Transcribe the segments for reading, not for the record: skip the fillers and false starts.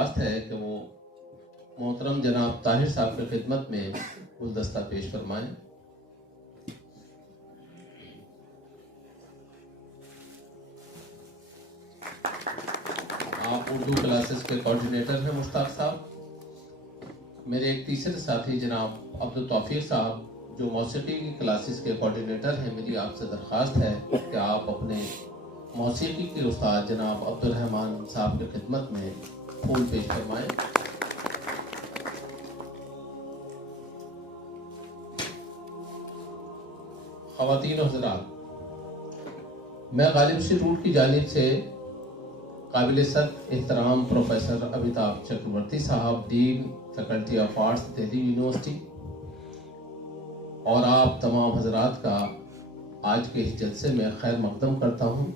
दरख्वास्त है कि वो मोहतरम जनाब ताहिर साहब की खिदमत में गुलदस्ता पेश फरमाएं। आप उर्दू क्लासेस के कोऑर्डिनेटर हैं मुश्ताक साहब। मेरे एक तीसरे साथी जनाब अब्दुल तौफीक साहब जो मौसीकी की क्लासेस के कोऑर्डिनेटर हैं, मेरी आपसे दरख्वास्त है कि आप अपने मौसीकी के उस्ताद जनाब अब्दुल रहमान साहब की खिदमत में फूल पेश फरमाएं। ख़वातीन और हज़रात, मैं गालिब इंस्टीट्यूट की जानिब से काबिल सद एहतराम प्रोफेसर अमिताभ चक्रवर्ती साहब, dean faculty of arts, Delhi university, और आप तमाम हजरात का आज के इस जलसे में खैर मकदम करता हूँ,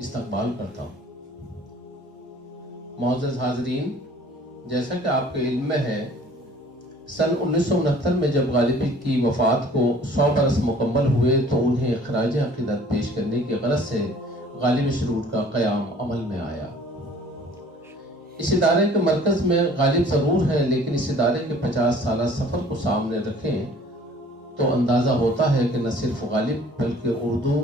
इस्तकबाल करता हूँ। मोअज़्ज़ज़ हाज़रीन, जैसा कि आपके इल्म में है, सन 1969 में जब गालिब की वफ़ात को 100 बरस मुकम्मल हुए तो उन्हें ख़राज अक़ीदत पेश करने की गरज से गालिब इंस्टीट्यूट का क़याम अमल में आया। इस इदारे के मरकज़ में गालिब ज़रूर है, लेकिन इस इदारे के 50 साला सफ़र को सामने रखें तो अंदाज़ा होता है कि न सिर्फ गालिब बल्कि उर्दू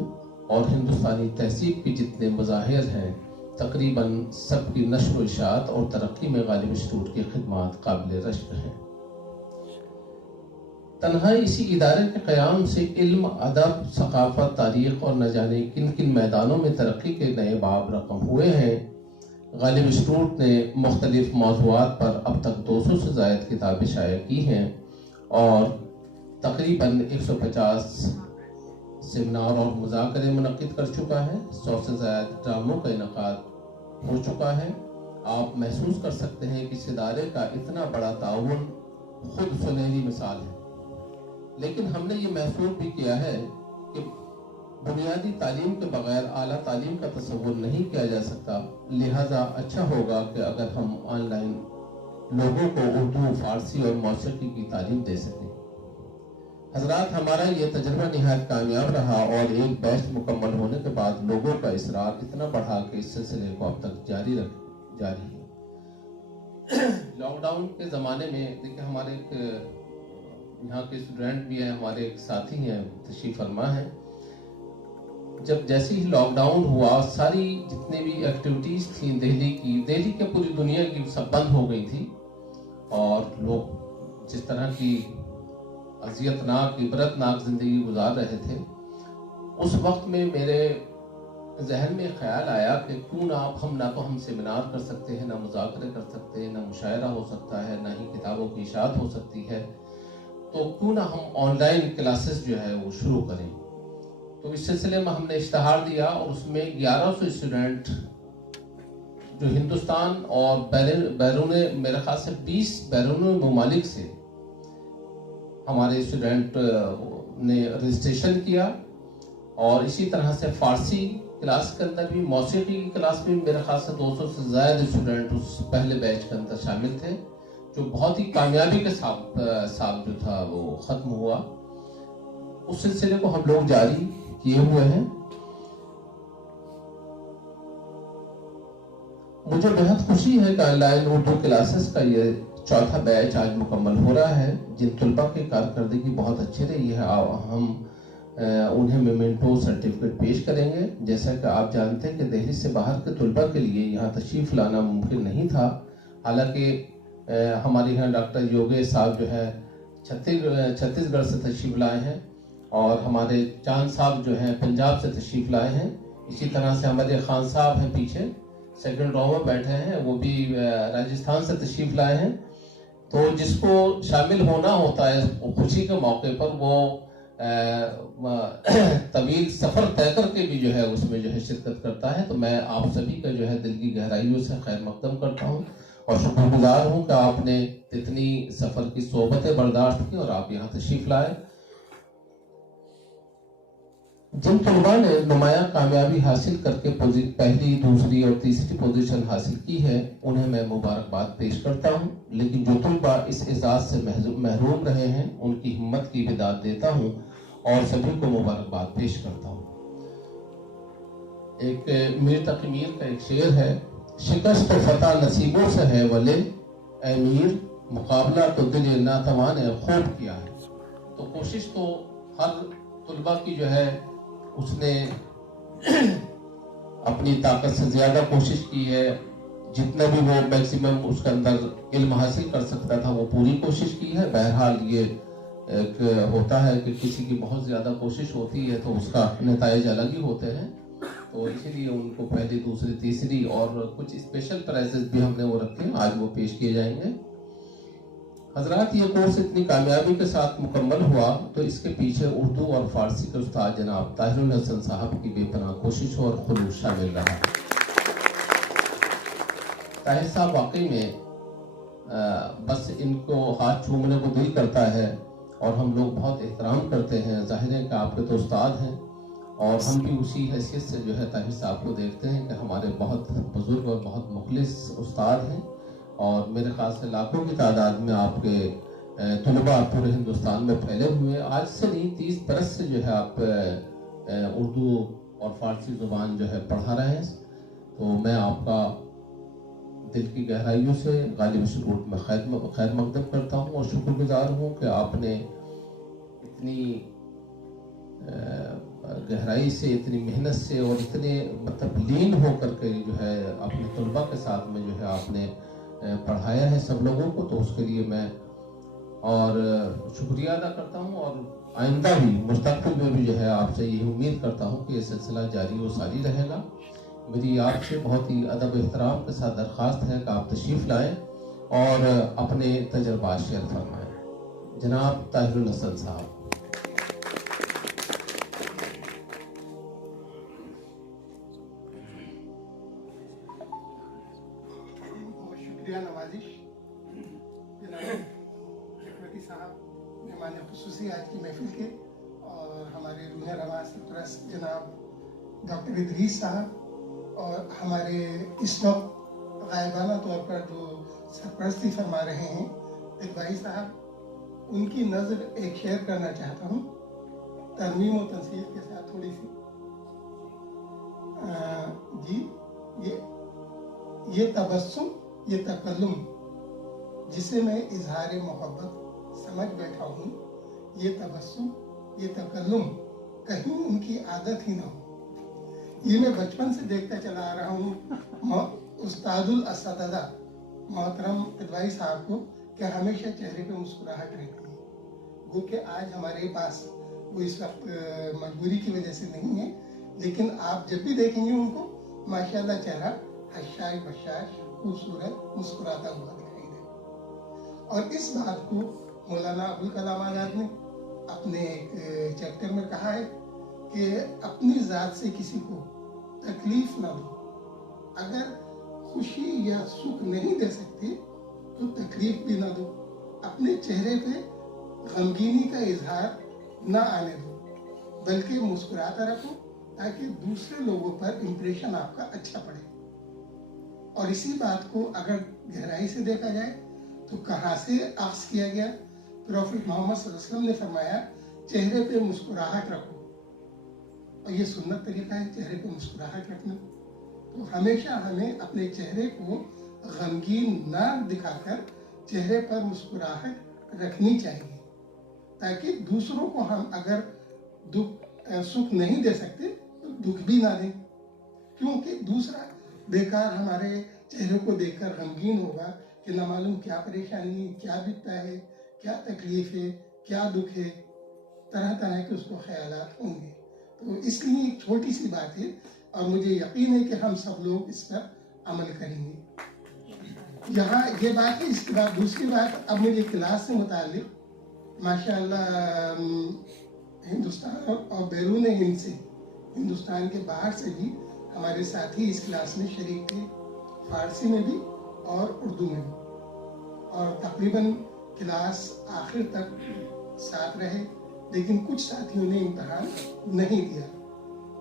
और हिंदुस्तानी तहज़ीब के जितने मज़ाहिर हैं, तकरीबन सबकी नश्र व इशाअत और तरक्की में गालिब इंस्टीट्यूट की खिदमत काबिल रश्क हैं। तन्हा इसी इदारे के क़याम से इल्म, अदब, सकाफ़त, तारीख़ और न जाने किन किन मैदानों में तरक्की के नए बाब रकम हुए हैं। गालिब इंस्टीट्यूट ने मुख्तलिफ मौज़ूआत पर अब तक 200 से ज़ायद किताबें शाया की हैं और तकरीबन 150 सेमिनार और मुज़ाकरे मुनक़्क़िद कर चुका है। 100 से ज़ायद ड्रामों का इनक़ाद हो चुका है। आप महसूस कर सकते हैं कि इस इदारे का इतना बड़ा ताउन खुद सुनहरी मिसाल है, लेकिन हमने ये महसूस भी किया है कि बुनियादी तालीम के बगैर आला तालीम का तसव्वुर नहीं किया जा सकता। लिहाजा अच्छा होगा कि अगर हम ऑनलाइन लोगों को उर्दू, फारसी और मौसीकी की तालीम दे सकें। हजरात, हमारा ये तजर्बा निहायत कामयाब रहा और एक बैच मुकम्मल होने के बाद लोगों का इसरार इतना बढ़ा कि इस सिलसिले को अब तक जारी है। लॉकडाउन के ज़माने में देखिए, हमारे एक यहाँ के स्टूडेंट भी हैं, हमारे एक साथी हैं, तशरीफ फरमा हैं। जब जैसे ही लॉकडाउन हुआ, सारी जितने भी एक्टिविटीज़ थी दिल्ली के पूरी दुनिया की, सब बंद हो गई थी और लोग जिस तरह की अज़ियतनाक, इबरतनाक ज़िंदगी गुजार रहे थे, उस वक्त में मेरे जहन में ख्याल आया कि क्यों ना हम सेमिनार कर सकते हैं, ना मुज़ाकरे कर सकते हैं, ना मुशायरा हो सकता है, ना ही किताबों की इशाअत हो सकती है, तो क्यों ना हम ऑनलाइन क्लासेस जो है वो शुरू करें। तो इस सिलसिले में हमने इश्तहार दिया और उसमें 1100 स्टूडेंट जो हिंदुस्तान और बैरून, मेरे ख्याल से 20 बैरून ममालिक से हमारे स्टूडेंट ने रजिस्ट्रेशन किया। और इसी तरह से फारसी क्लास के अंदर भी, मौसीकी की क्लास में मेरे ख्याल से 200 से ज़्यादा स्टूडेंट उस पहले बैच के अंदर शामिल थे, जो बहुत ही कामयाबी के साथ जो था वो ख़त्म हुआ। उस सिलसिले को हम लोग जारी किए हुए हैं। मुझे बेहद खुशी है कि ऑनलाइन उर्दू क्लासेस का ये चौथा बैच आज मुकम्मल हो रहा है। जिन तलबा की कारकर्दगी बहुत अच्छी रही है, हम उन्हें मेमेंटो सर्टिफिकेट पेश करेंगे। जैसा कि आप जानते हैं कि दिल्ली से बाहर के तलबा के लिए यहाँ तशरीफ़ लाना मुमकिन नहीं था। हालांकि हमारे यहाँ डॉक्टर योगेश साहब जो है छत्तीसगढ़ से तशरीफ़ लाए हैं और हमारे चांद साहब जो हैं पंजाब से तशरीफ़ लाए हैं। इसी तरह से हमारे खान साहब हैं पीछे सेकंड रो में बैठे हैं, वो भी राजस्थान से तशरीफ़ लाए हैं। तो जिसको शामिल होना होता है खुशी के मौके पर, वो तवील सफ़र तय करके भी जो है उसमें जो है शिरकत करता है। तो मैं आप सभी का जो है दिल की गहराइयों से खैर मकदम करता हूँ और शुक्रगुजार हूँ कि आपने इतनी सफ़र की सोबतें बर्दाश्त की और आप यहाँ तशरीफ़ लाए। जिन तलबा ने नुमाया कामयाबी हासिल करके पहली, दूसरी और तीसरी पोजीशन हासिल की है, उन्हें मैं मुबारकबाद पेश करता हूँ। लेकिन जो तलबा इस एजाज़ से महरूम रहे हैं, उनकी हिम्मत की भी दाद देता हूँ और सभी को मुबारकबाद पेश करता हूँ। एक मीर तकी मीर का एक शेर है, शिकस्त फतह नसीबों से है वले ऐ मीर, मुकाबला तो दिल नातवान ने खूब किया है। तो कोशिश तो हर तुलबा की जो है उसने अपनी ताकत से ज़्यादा कोशिश की है, जितना भी वो मैक्सिमम उसके अंदर इल्म हासिल कर सकता था वो पूरी कोशिश की है। बहरहाल ये एक होता है कि किसी की बहुत ज़्यादा कोशिश होती है तो उसका नताइज अलग ही होते हैं। तो इसीलिए उनको पहली, दूसरी, तीसरी और कुछ स्पेशल प्राइजेस भी हमने वो रखे हैं, आज वो पेश किए जाएंगे। हजरात, ये कोर्स इतनी कामयाबी के साथ मुकम्मल हुआ तो इसके पीछे उर्दू और फारसी के उस्ताद जनाब ताहिरुल हसन साहब की बेपनाह कोशिश और खुलूस शामिल रहा। ताहिर साहब वाकई में बस इनको हाथ चूमने को दिल करता है और हम लोग बहुत एहतराम करते हैं। जाहिर है कि आपके तो उस्ताद हैं और हम भी उसी हैसियत से जो है ताहिर साहब को देखते हैं कि हमारे बहुत बुजुर्ग और बहुत मुखलिस उस्ताद हैं। और मेरे ख्याल से लाखों की तादाद में आपके तलबा पूरे हिंदुस्तान में फैले हुए हैं। आज से नहीं, 30 बरस से जो है आप उर्दू और फारसी ज़ुबान जो है पढ़ा रहे हैं। तो मैं आपका दिल की गहराइयों से गालिब शुरूर में खैर मकदम करता हूँ और शुक्रगुजार हूँ कि आपने इतनी गहराई से, इतनी मेहनत से और इतने मतलब लीन होकर के जो है अपने तलबा के साथ में जो है आपने पढ़ाया है सब लोगों को। तो उसके लिए मैं और शुक्रिया अदा करता हूँ और आइंदा भी, मुस्तक़बिल में भी जो है आपसे यही उम्मीद करता हूँ कि ये सिलसिला जारी व सारी रहेगा। मेरी आपसे बहुत ही अदब एहतराम के साथ दरख्वास्त है कि आप तशरीफ़ लाएँ और अपने तजर्बात शेयर फरमाएँ। जनाब ताहिरुल हसन साहब। नवाजिश जनाब साहब, मेहमान खुसूसी आज की महफिल के, और हमारे रूह रवा सरपरस्त जनाब डॉक्टर इदरीस साहब, और हमारे इस वक्त गायबाना तौर पर जो सरपरस्ती फरमा रहे हैं इकबाई साहब, उनकी नज़र एक शेयर करना चाहता हूँ तरमीम और तनसीर के साथ थोड़ी सी। जी, ये तबस्सुम, ये तकल्लुम जिसे मैं इजहार मोहब्बत समझ बैठा हूँ, ये तबस्सुम, ये तकल्लुम कहीं उनकी आदत ही ना हो। ये मैं बचपन से देखता चला आ रहा हूँ उस्तादुल असतज़ा मोहतरम इदवाई साहब को कि हमेशा चेहरे पे मुस्कुराहट रहती है। वो कि आज हमारे पास वो इस वक्त मजबूरी की वजह से नहीं है, लेकिन आप जब भी देखेंगे उनको माशाल्लाह चेहरा हशाश बशाश खूबसूरत मुस्कुराता हुआ दिखाई दे। और इस बात को मौलाना अबुल कलाम आज़ाद ने अपने एक चैप्टर में कहा है कि अपनी ज़ात से किसी को तकलीफ ना दो। अगर खुशी या सुख नहीं दे सकते तो तकलीफ भी ना दो। अपने चेहरे पे गमगीनी का इजहार ना आने दो, बल्कि मुस्कुराता रखो ताकि दूसरे लोगों पर इम्प्रेशन आपका अच्छा पड़े। और इसी बात को अगर गहराई से देखा जाए तो कहाँ से आख्ज़ किया गया? प्रॉफिट मोहम्मद सल्लल्लाहु अलैहि वसल्लम ने फरमाया चेहरे पे मुस्कुराहट रखो, और ये सुन्नत तरीका है चेहरे पे मुस्कुराहट रखना। तो हमेशा हमें अपने चेहरे को गमगीन ना दिखाकर चेहरे पर मुस्कुराहट रखनी चाहिए, ताकि दूसरों को हम अगर सुख नहीं दे सकते तो दुख भी ना दें, क्योंकि दूसरा बेकार हमारे चेहरे को देखकर गमगीन होगा कि ना मालूम क्या परेशानी, क्या बिकता है, क्या तकलीफ है, क्या दुख है, तरह तरह के उसको ख्यालात होंगे। तो इसलिए एक छोटी सी बात है और मुझे यकीन है कि हम सब लोग इस पर अमल करेंगे। यहाँ ये बात है। इसके बाद दूसरी बात, अब मुझे क्लास से मुताल्लिक माशाअल्लाह हिंदुस्तान और बैरून हिंद से, हिंदुस्तान के बाहर से भी हमारे साथी इस क्लास में शरीक थे, फारसी में भी और उर्दू में भी, और तकरीबन क्लास आखिर तक साथ रहे। लेकिन कुछ साथियों ने इम्तहान नहीं दिया,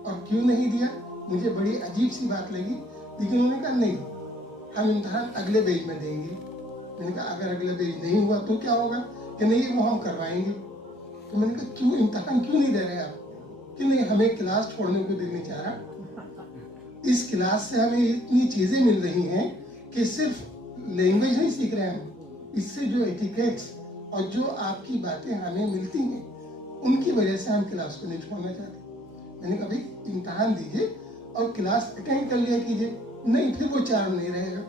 और क्यों नहीं दिया मुझे बड़ी अजीब सी बात लगी, लेकिन उन्होंने कहा नहीं, हम इम्तहान अगले बैच में देंगे। मैंने कहा अगर अगले बैच नहीं हुआ तो क्या होगा? कि नहीं, वो हम करवाएंगे। तो मैंने कहा क्यों इम्तहान क्यों नहीं दे रहे आप? कि नहीं, हमें क्लास छोड़ने को दिल नहीं चाह रहा। इस क्लास से हमें इतनी चीज़ें मिल रही हैं कि सिर्फ लैंग्वेज नहीं सीख रहे हैं हम, इससे जो एटिकेट्स और जो आपकी बातें हमें मिलती हैं उनकी वजह से हम क्लास को नहीं छोड़ना चाहते। मैंने कहा भाई इम्तहान दीजिए और क्लास अटेंड कर लिया कीजिए, नहीं फिर वो चार्म नहीं रहेगा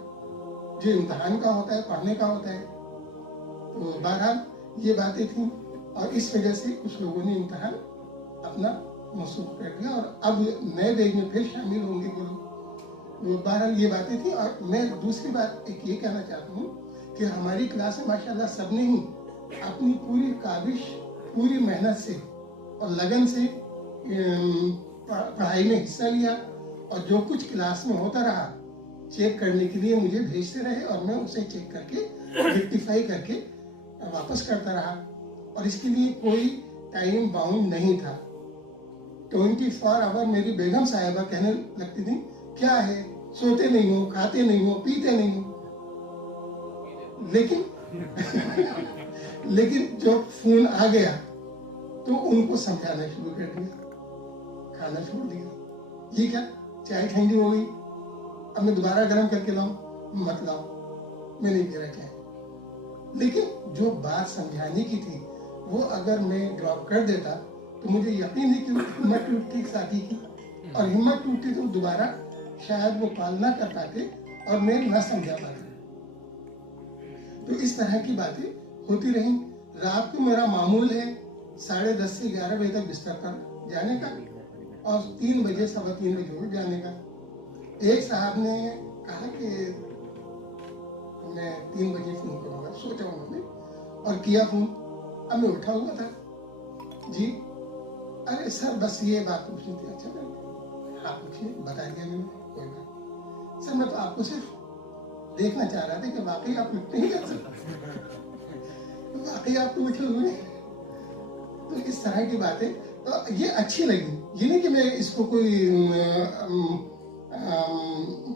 जो इम्तहान का होता है, पढ़ने का होता है। तो बहरहाल ये बातें थी और इस वजह से कुछ लोगों ने इम्तहान अपना मनसूख कर दिया और अब नए बैच में फिर शामिल होंगे वो लोग। तो बहरहाल ये बातें थी। और मैं दूसरी बात एक ये कहना चाहता हूँ कि हमारी क्लास में माशाल्लाह सबने ही अपनी पूरी काबिश, पूरी मेहनत से और लगन से पढ़ाई में हिस्सा लिया और जो कुछ क्लास में होता रहा चेक करने के लिए मुझे भेजते रहे और मैं उसे चेक करके रेक्टिफाई करके वापस करता रहा। और इसके लिए कोई टाइम बाउंड नहीं था। 24 आवर मेरी बेगम साहिबा कहने लगती थी क्या है, सोते नहीं हो, खाते नहीं हो, पीते नहीं हो। लेकिन लेकिन जब फोन आ गया तो उनको समझाना शुरू कर दिया, खाना छोड़ दिया। ये क्या, चाय ठंडी हो गई, अब मैं दोबारा गर्म करके लाऊं? मत लाओ, मैं नहीं पी रहा चाय। लेकिन जो बात समझाने की थी वो अगर मैं ड्रॉप कर देता तो मुझे यकीन है कि हिम्मत टूटती साथी की, और हिम्मत टूटती तो दोबारा शायद वो पाल ना कर पाते और मैं ना समझा पाता। तो इस तरह की बातें होती रही। रात को मेरा मामूल है 10:30 से 11 बजे तक बिस्तर पर जाने का और 3 बजे, 3:15 बजे उठ जाने का। एक साहब ने कहा कि मैं 3 बजे फोन करूंगा, सोचा उन्होंने और किया फोन। अब मैं उठा हुआ था, जी अरे सर बस ये बात पूछनी थी। अच्छा मैं हाँ पूछिए, बता दिया मैंने, कोई बात सर, मैं तो आपको सिर्फ देखना चाह रहा था कि वाकई आप उठते ही कर सकते, वाकई आप तो उठे हुए। तो इस तरह की बातें तो ये अच्छी लगी। ये नहीं कि मैं इसको कोई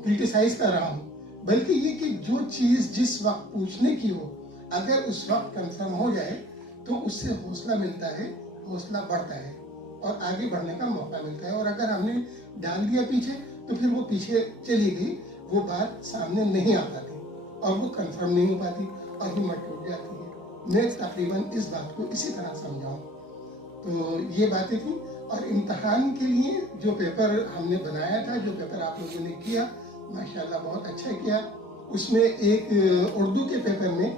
क्रिटिसाइज कर रहा हूँ, बल्कि ये कि जो चीज जिस वक्त पूछने की हो अगर उस वक्त कंफर्म हो जाए तो उससे हौसला मिलता है, हौसला बढ़ता है और आगे बढ़ने का मौका मिलता है। और अगर हमने डाल दिया पीछे तो फिर वो पीछे चली गई, वो बात सामने नहीं आ पाती और वो कंफर्म नहीं हो पाती और हिम्मत टूट जाती है। मैं तकरीबन इस बात को इसी तरह समझाऊं। तो ये बातें थी। और इम्तहान के लिए जो पेपर हमने बनाया था, जो पेपर आप लोगों ने किया, माशाल्लाह बहुत अच्छा किया। उसमें एक उर्दू के पेपर में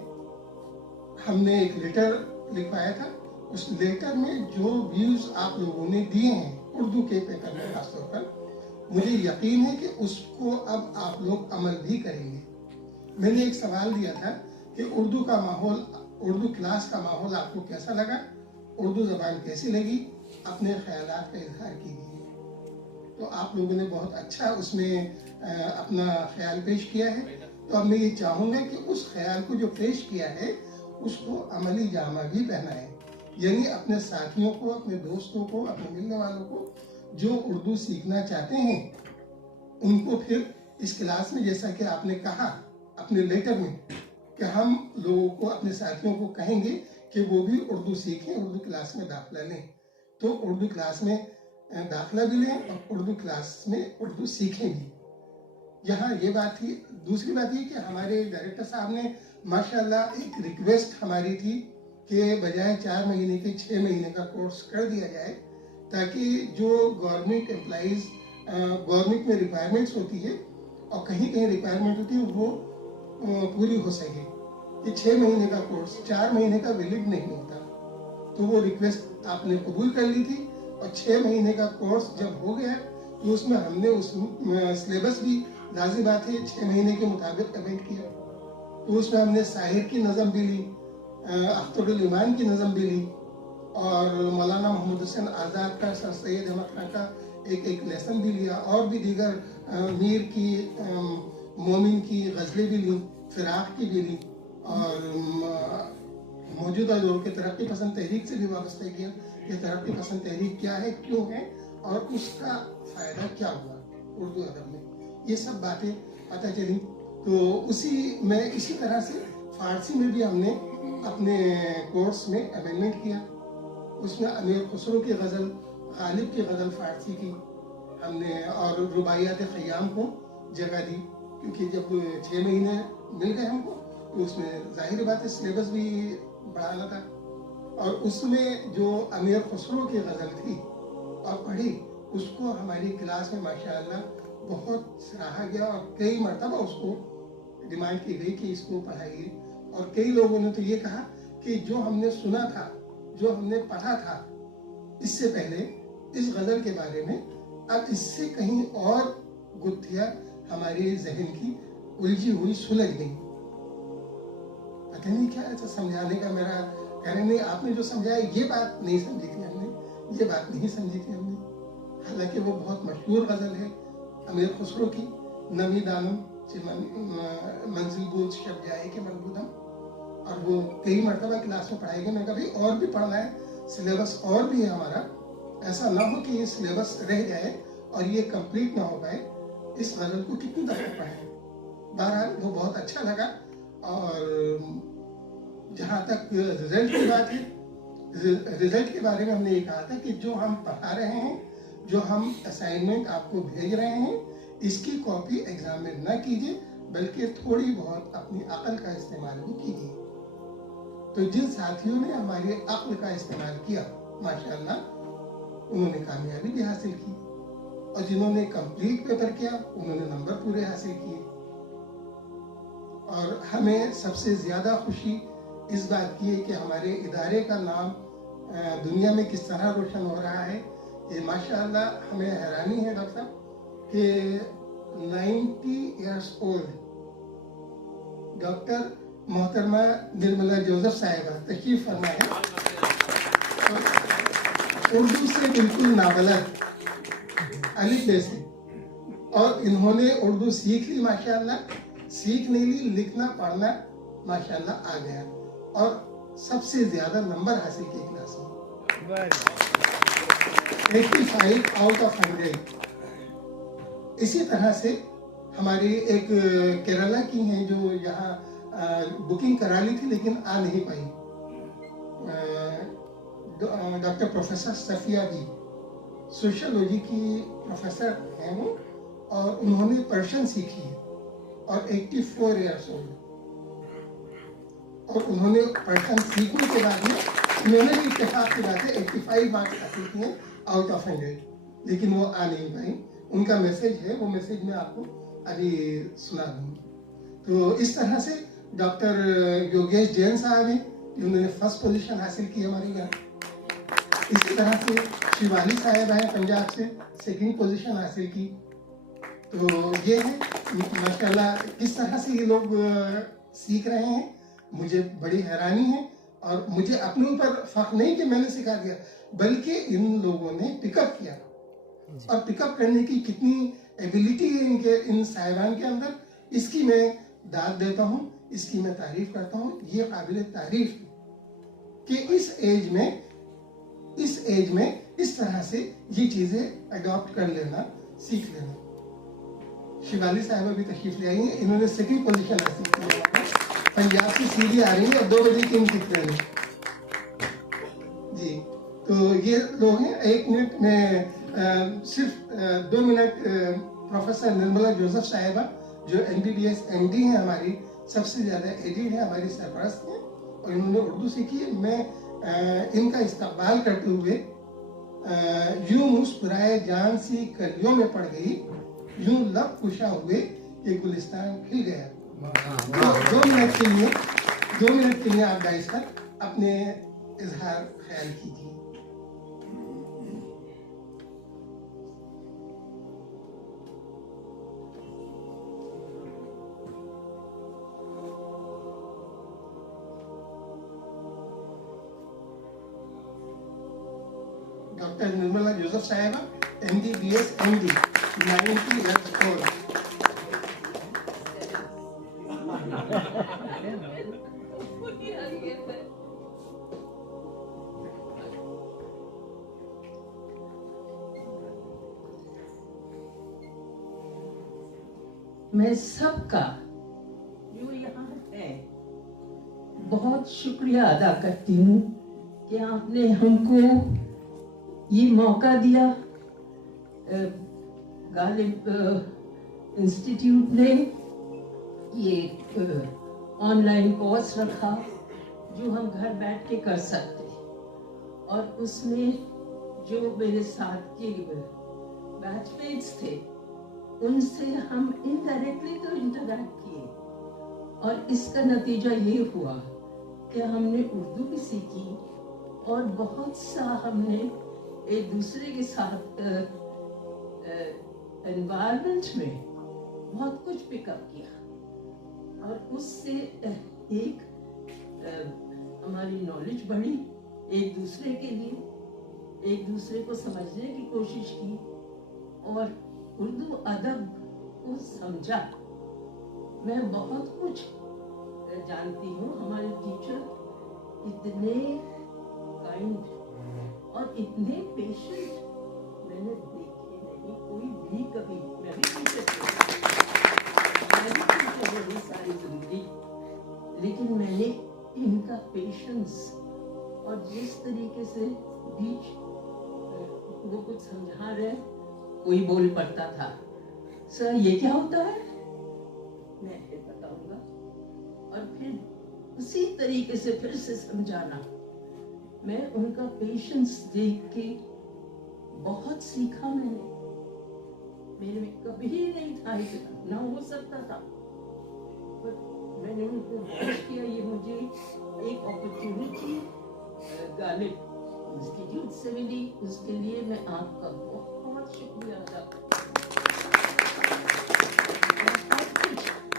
हमने एक लेटर लिखवाया था। उस लेटर में जो व्यूज आप लोगों ने दिए हैं उर्दू के पेपर में खासतौर पर, मुझे यकीन है कि उसको अब आप लोग अमल भी करेंगे। मैंने एक सवाल दिया था कि उर्दू का माहौल, उर्दू क्लास का माहौल आपको कैसा लगा, उर्दू जबान कैसी लगी, अपने ख्यालात का इजहार कीजिए। तो आप लोगों ने बहुत अच्छा उसमें अपना ख्याल पेश किया है। तो अब मैं ये चाहूँगा कि उस ख्याल को जो पेश किया है उसको अमली जामा भी पहनाएं, यानी अपने साथियों को, अपने दोस्तों को, अपने मिलने वालों को जो उर्दू सीखना चाहते हैं उनको फिर इस क्लास में, जैसा कि आपने कहा अपने लेटर में कि हम लोगों को, अपने साथियों को कहेंगे कि वो भी उर्दू सीखें, उर्दू क्लास में दाखिला लें। तो उर्दू क्लास में दाखिला भी लें और उर्दू क्लास में उर्दू सीखें भी। यहाँ ये बात थी। दूसरी बात ये कि हमारे डायरेक्टर साहब ने माशाल्लाह एक रिक्वेस्ट हमारी थी कि बजाय 4 महीने के 6 महीने का कोर्स कर दिया जाए, ताकि जो गवर्नमेंट एम्प्लॉइज, गवर्नमेंट में रिक्वायरमेंट्स होती है और कहीं कहीं रिक्वायरमेंट होती है वो पूरी हो सके। कि 6 महीने का कोर्स 4 महीने का वैलिड नहीं होता। तो वो रिक्वेस्ट आपने कबूल कर ली थी और 6 महीने का कोर्स जब हो गया तो उसमें हमने उस सिलेबस भी, लाज़िम बात है, 6 महीने के मुताबिक कमेंट किया। तो उसमें हमने साहिर की नज़म भी ली, अख्तरुल ईमान की नज़म भी ली और मौलाना मोहम्मद हुसैन आज़ाद का, सर सैयद अहमद खान का एक लेसन भी लिया और भी दीगर मीर की, मोमिन की गज़लें भी ली, फिराक की भी ली और मौजूदा दौर के तरक्की पसंद तहरीक से भी वाबस्ता किया कि तरक्की पसंद तहरीक क्या है, क्यों है और उसका फ़ायदा क्या हुआ उर्दू अदब में। ये सब बातें पता चली। तो इसी तरह से फ़ारसी में भी हमने अपने कोर्स में अमेंडमेंट किया। उसमें अमीर खुसरो की गज़ल, गालिब की गज़ल फ़ारसी की हमने और रुबाइयात ख़याम को जगह दी, क्योंकि जब 6 महीने मिल गए हमको तो उसमें जाहिर बात है सिलेबस भी बढ़ाना था। और उसमें जो अमीर खुसरो की गज़ल थी और पढ़ी, उसको हमारी क्लास में माशाअल्लाह बहुत सराहा गया और कई मरतबा उसको डिमांड की गई कि इसको पढ़ाइए। और कई लोगों ने तो ये कहा कि जो हमने सुना था, जो हमने पढ़ा था इससे पहले इस गज़ल के बारे में, अब इससे कहीं और गुत्थियां हमारे जहन की उलझी हुई सुलझ गई। पता नहीं क्या ऐसा समझाने का मेरा कहने नहीं, आपने जो समझाया ये बात नहीं समझी थी हमने, ये बात नहीं समझी थी हमने। हालांकि वो बहुत मशहूर गज़ल है अमीर खुसरो की, नमी दानम मंजिल बोझ शब जाए के मनबूदम, और वो कई मरतबा क्लास में पढ़ाई गई। मैं कभी और भी पढ़ना है, सिलेबस और भी है हमारा, ऐसा ना हो कि ये सिलेबस रह जाए और ये कंप्लीट ना हो पाए। इस गज़ल को कितनी दफ़ा पढ़े, बहरहाल वो बहुत अच्छा लगा। और जहाँ तक रिजल्ट की बात है, रिजल्ट के बारे में हमने ये कहा था कि जो हम पढ़ा रहे हैं, जो हम असाइनमेंट आपको भेज रहे हैं, इसकी कॉपी एग्जाम में ना कीजिए, बल्कि थोड़ी बहुत अपनी अक्ल का इस्तेमाल भी कीजिए। तो जिन साथियों ने हमारी अक्ल का इस्तेमाल किया माशाअल्लाह, उन्होंने कामयाबी भी हासिल की, और जिन्होंने कंप्लीट पेपर किया उन्होंने नंबर पूरे हासिल किए। और हमें सबसे ज़्यादा खुशी इस बात की है कि हमारे इदारे का नाम दुनिया में किस तरह रोशन हो रहा है। ये माशाअल्लाह हमें हैरानी है डॉक्टर साहब कि 90 इयर्स ओल्ड डॉक्टर मोहतरमा निर्मला जोसेफ साहिबा तशरीफ फरमा है, उर्दू से बिल्कुल नाबलद, अलिफ बे से, और इन्होंने उर्दू सीख ली माशाअल्लाह, सीख नहीं ली, लिखना पढ़ना माशाअल्लाह आ गया, और सबसे ज्यादा नंबर हासिल किए क्लास में, 85 आउट ऑफ 100। इसी तरह से हमारी एक केरला की हैं जो यहाँ बुकिंग करा ली थी लेकिन आ नहीं पाई, डॉक्टर प्रोफेसर सफिया भी, सोशियोलॉजी की प्रोफेसर हैं वो, और उन्होंने पर्शियन सीखी है और 84 इयर्स ओल्ड, और उन्होंने पर्शियन सीखने के बाद में उन्होंने भी इत्तेफाक की बात है 85 मार्क्स हासिल किए आउट ऑफ 100, लेकिन वो आ नहीं पाई। उनका मैसेज है, वो मैसेज मैं आपको अभी सुना दूंगी। तो इस तरह से डॉक्टर योगेश जैन साहब हैं, उन्होंने फर्स्ट पोजीशन हासिल की हमारे यहाँ। इसी तरह से शिवाली साहब हैं पंजाब से, सेकंड पोजीशन हासिल की। तो ये है माशाल्लाह किस तरह से ये लोग सीख रहे हैं, मुझे बड़ी हैरानी है। और मुझे अपने ऊपर फख्र नहीं कि मैंने सिखा दिया, बल्कि इन लोगों ने पिकअप किया, और पिकअप करने की कितनी एबिलिटी है इनके, इन साहिबान के अंदर, इसकी मैं दाद देता हूँ, इसकी मैं तारीफ करता हूँ। ये काबिल तारीफ है कि इस एज में इस तरह से ये चीजें अडॉप्ट कर लेना, सीख लेना। शिवाली साहिबा भी तशरीफ ले आई हैं, इन्होंने सेकंड पोजीशन हासिल की है, पंजाब से सीधी आ रही है और 2 बजे की इनकी ट्रेन है जी। तो ये लोग हैं। 1 मिनट में सिर्फ 2 मिनट प्रोफेसर निर्मला जोसेफ साहिबा जो MBBS MD हैं, हमारी सबसे ज़्यादा एजेड है, हमारी सरपरस्त हैं, और इन्होंने उर्दू सीखी है। मैं इनका इस्तकबाल करते हुए यूं मुस्कुराए जान सी कलियों में पड़ गई, यूं लब कुशा हुए कि गुलिस्तान खिल गया। 2 मिनट के लिए आप गाइस पर अपने इजहार ख्याल कीजिए। डॉक्टर निर्मला जोसेफ साहिबा MBBS MD 90 इयर्स ओल्ड। मैं सबका जो यहाँ है बहुत शुक्रिया अदा करती हूँ कि आपने हमको ये मौका दिया गालिब इंस्टीट्यूट ने ये ऑनलाइन कोर्स रखा जो हम घर बैठ के कर सकते, और उसमें जो मेरे साथ के बैचमेट्स थे उनसे हम इनडायरेक्टली तो इंटरैक्ट किए, और इसका नतीजा ये हुआ कि हमने उर्दू भी सीखी और बहुत सा हमने एक दूसरे के साथ एनवायरनमेंट में बहुत कुछ पिकअप किया, और उससे एक हमारी नॉलेज बढ़ी, एक दूसरे के लिए, एक दूसरे को समझने की कोशिश की और उर्दू अदब को समझा। मैं बहुत कुछ जानती हूँ। हमारे टीचर इतने काइंड और इतने पेशेंट मैंने देखे नहीं कोई भी कभी। मैं भी टीचर रही सारी जिंदगी, लेकिन मैंने इनका पेशेंस और जिस तरीके से बीच वो कुछ समझा रहे, कोई बोल पड़ता था, सर ये क्या होता है, मैं फिर बताऊंगा, और फिर उसी तरीके से फिर से समझाना। मैं उनका पेशेंस देख के बहुत सीखा। मेरे में कभी नहीं था इतना, ना हो सकता था, पर मैंने उनको वॉच किया। ये मुझे एक अपॉर्चुनिटी गालिब इंस्टीट्यूट से मिली, उसके लिए मैं आपका बहुत शुक्रिया अदा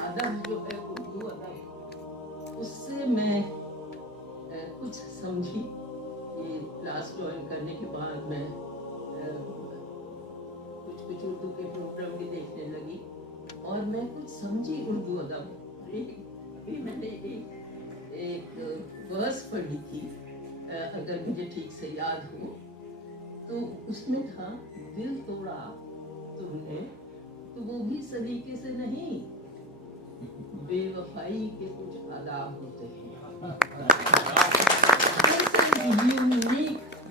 अदब जो है उर्दू अदब, उससे मैं कुछ समझी। ये क्लास ज्वाइन करने के बाद मैं कुछ उर्दू के प्रोग्राम भी देखने लगी और मैं कुछ समझी उर्दू अदब। अभी मैंने एक वर्स पढ़ी थी, अगर मुझे ठीक से याद हो, तो उसमें था, दिल तोड़ा तुमने तो वो भी सलीके से नहीं, बेवफाई के कुछ आदाब होते हैं।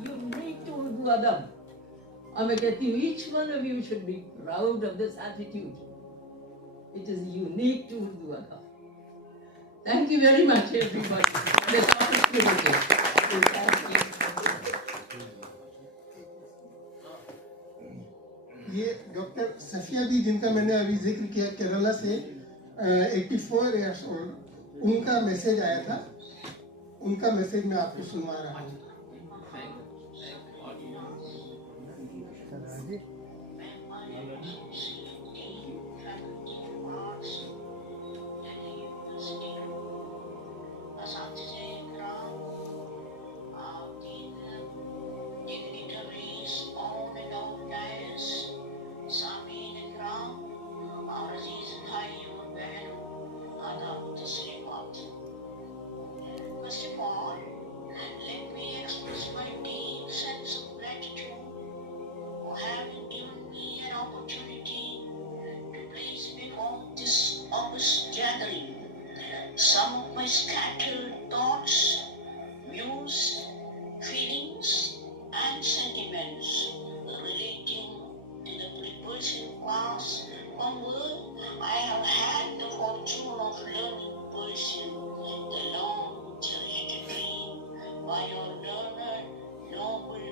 यूनिक टू उर्दू अदब। और मैं कहती हूँ each one of you should be proud of this attitude. It is unique to Urdu adab. Thank you very much everybody for this opportunity. Thank you. ये डॉक्टर सफिया दी जिनका मैंने अभी जिक्र किया, केरला से 84 इयर्स ओल्ड, उनका मैसेज आया था। उनका मैसेज मैं आपको सुनवा रहा हूँ। Some of my scattered thoughts, views, feelings, and sentiments relating to the pre-Persian class from where I have had the fortune of learning Persian, the long cherished dream by your learned, noble,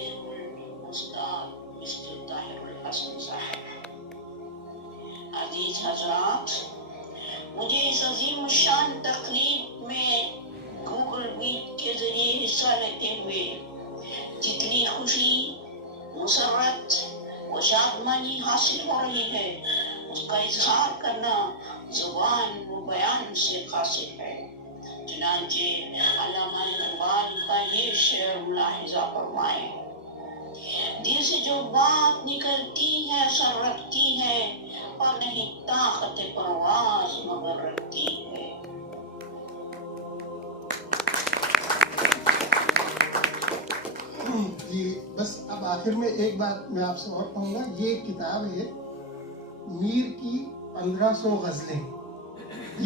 able Ustad Mr. Tahir Al-Hasan Sahib. Aziz Hazrat, मुझे इस अजीम शान तकरीब में Google meet के जरिए हिस्सा लेते हुए जितनी खुशी, मुसर्रत और शादमानी हासिल हो रही है, उसका इजहार करना जुबान व बयान से कासिर है। चुनांचे अल्लामा इकबाल का ये शेर मुलाहिजा फरमाए, दिल से जो बात निकलती है असर रखती है, पर नहीं ताकत परवाज़ मगर रखती है। जी बस अब आखिर में एक बात मैं आपसे और कहूँगा। ये किताब है मीर की 1500 गज़लें।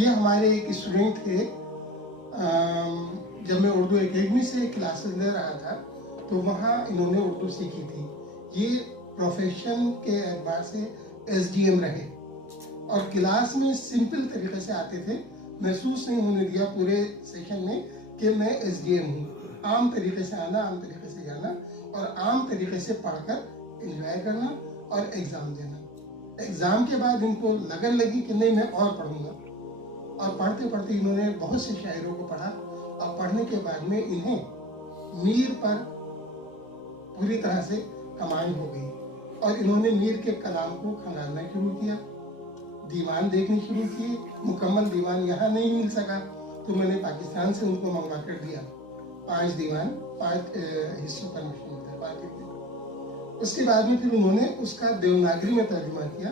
ये हमारे एक स्टूडेंट थे, जब मैं उर्दू एकेडमी से क्लासेस ले रहा था तो वहाँ इन्होंने उर्दू सीखी थी। ये प्रोफेशन के एतबार से एसडीएम रहे और क्लास में सिंपल तरीके से आते थे। महसूस नहीं होने दिया पूरे सेशन में कि मैं एसडीएम हूँ। आम तरीके से आना, आम तरीके से जाना और आम तरीके से पढ़कर एंजॉय करना और एग्ज़ाम देना। एग्ज़ाम के बाद इनको लगन लगी कि नहीं मैं और पढ़ूंगा, और पढ़ते पढ़ते इन्होंने बहुत से शायरों को पढ़ा और पढ़ने के बाद में इन्हें मीर पर पूरी तरह से कमांड हो गई और इन्होंने मीर के कलाम को खंगालना शुरू किया, दीवान देखने शुरू किए। मुकम्मल दीवान यहाँ नहीं मिल सका तो मैंने पाकिस्तान से उनको मंगवा कर दिया। 5 दीवान 5 हिस्सों का मिश्रण था, 5 उसके बाद में फिर उन्होंने उसका देवनागरी में तर्जुमा किया,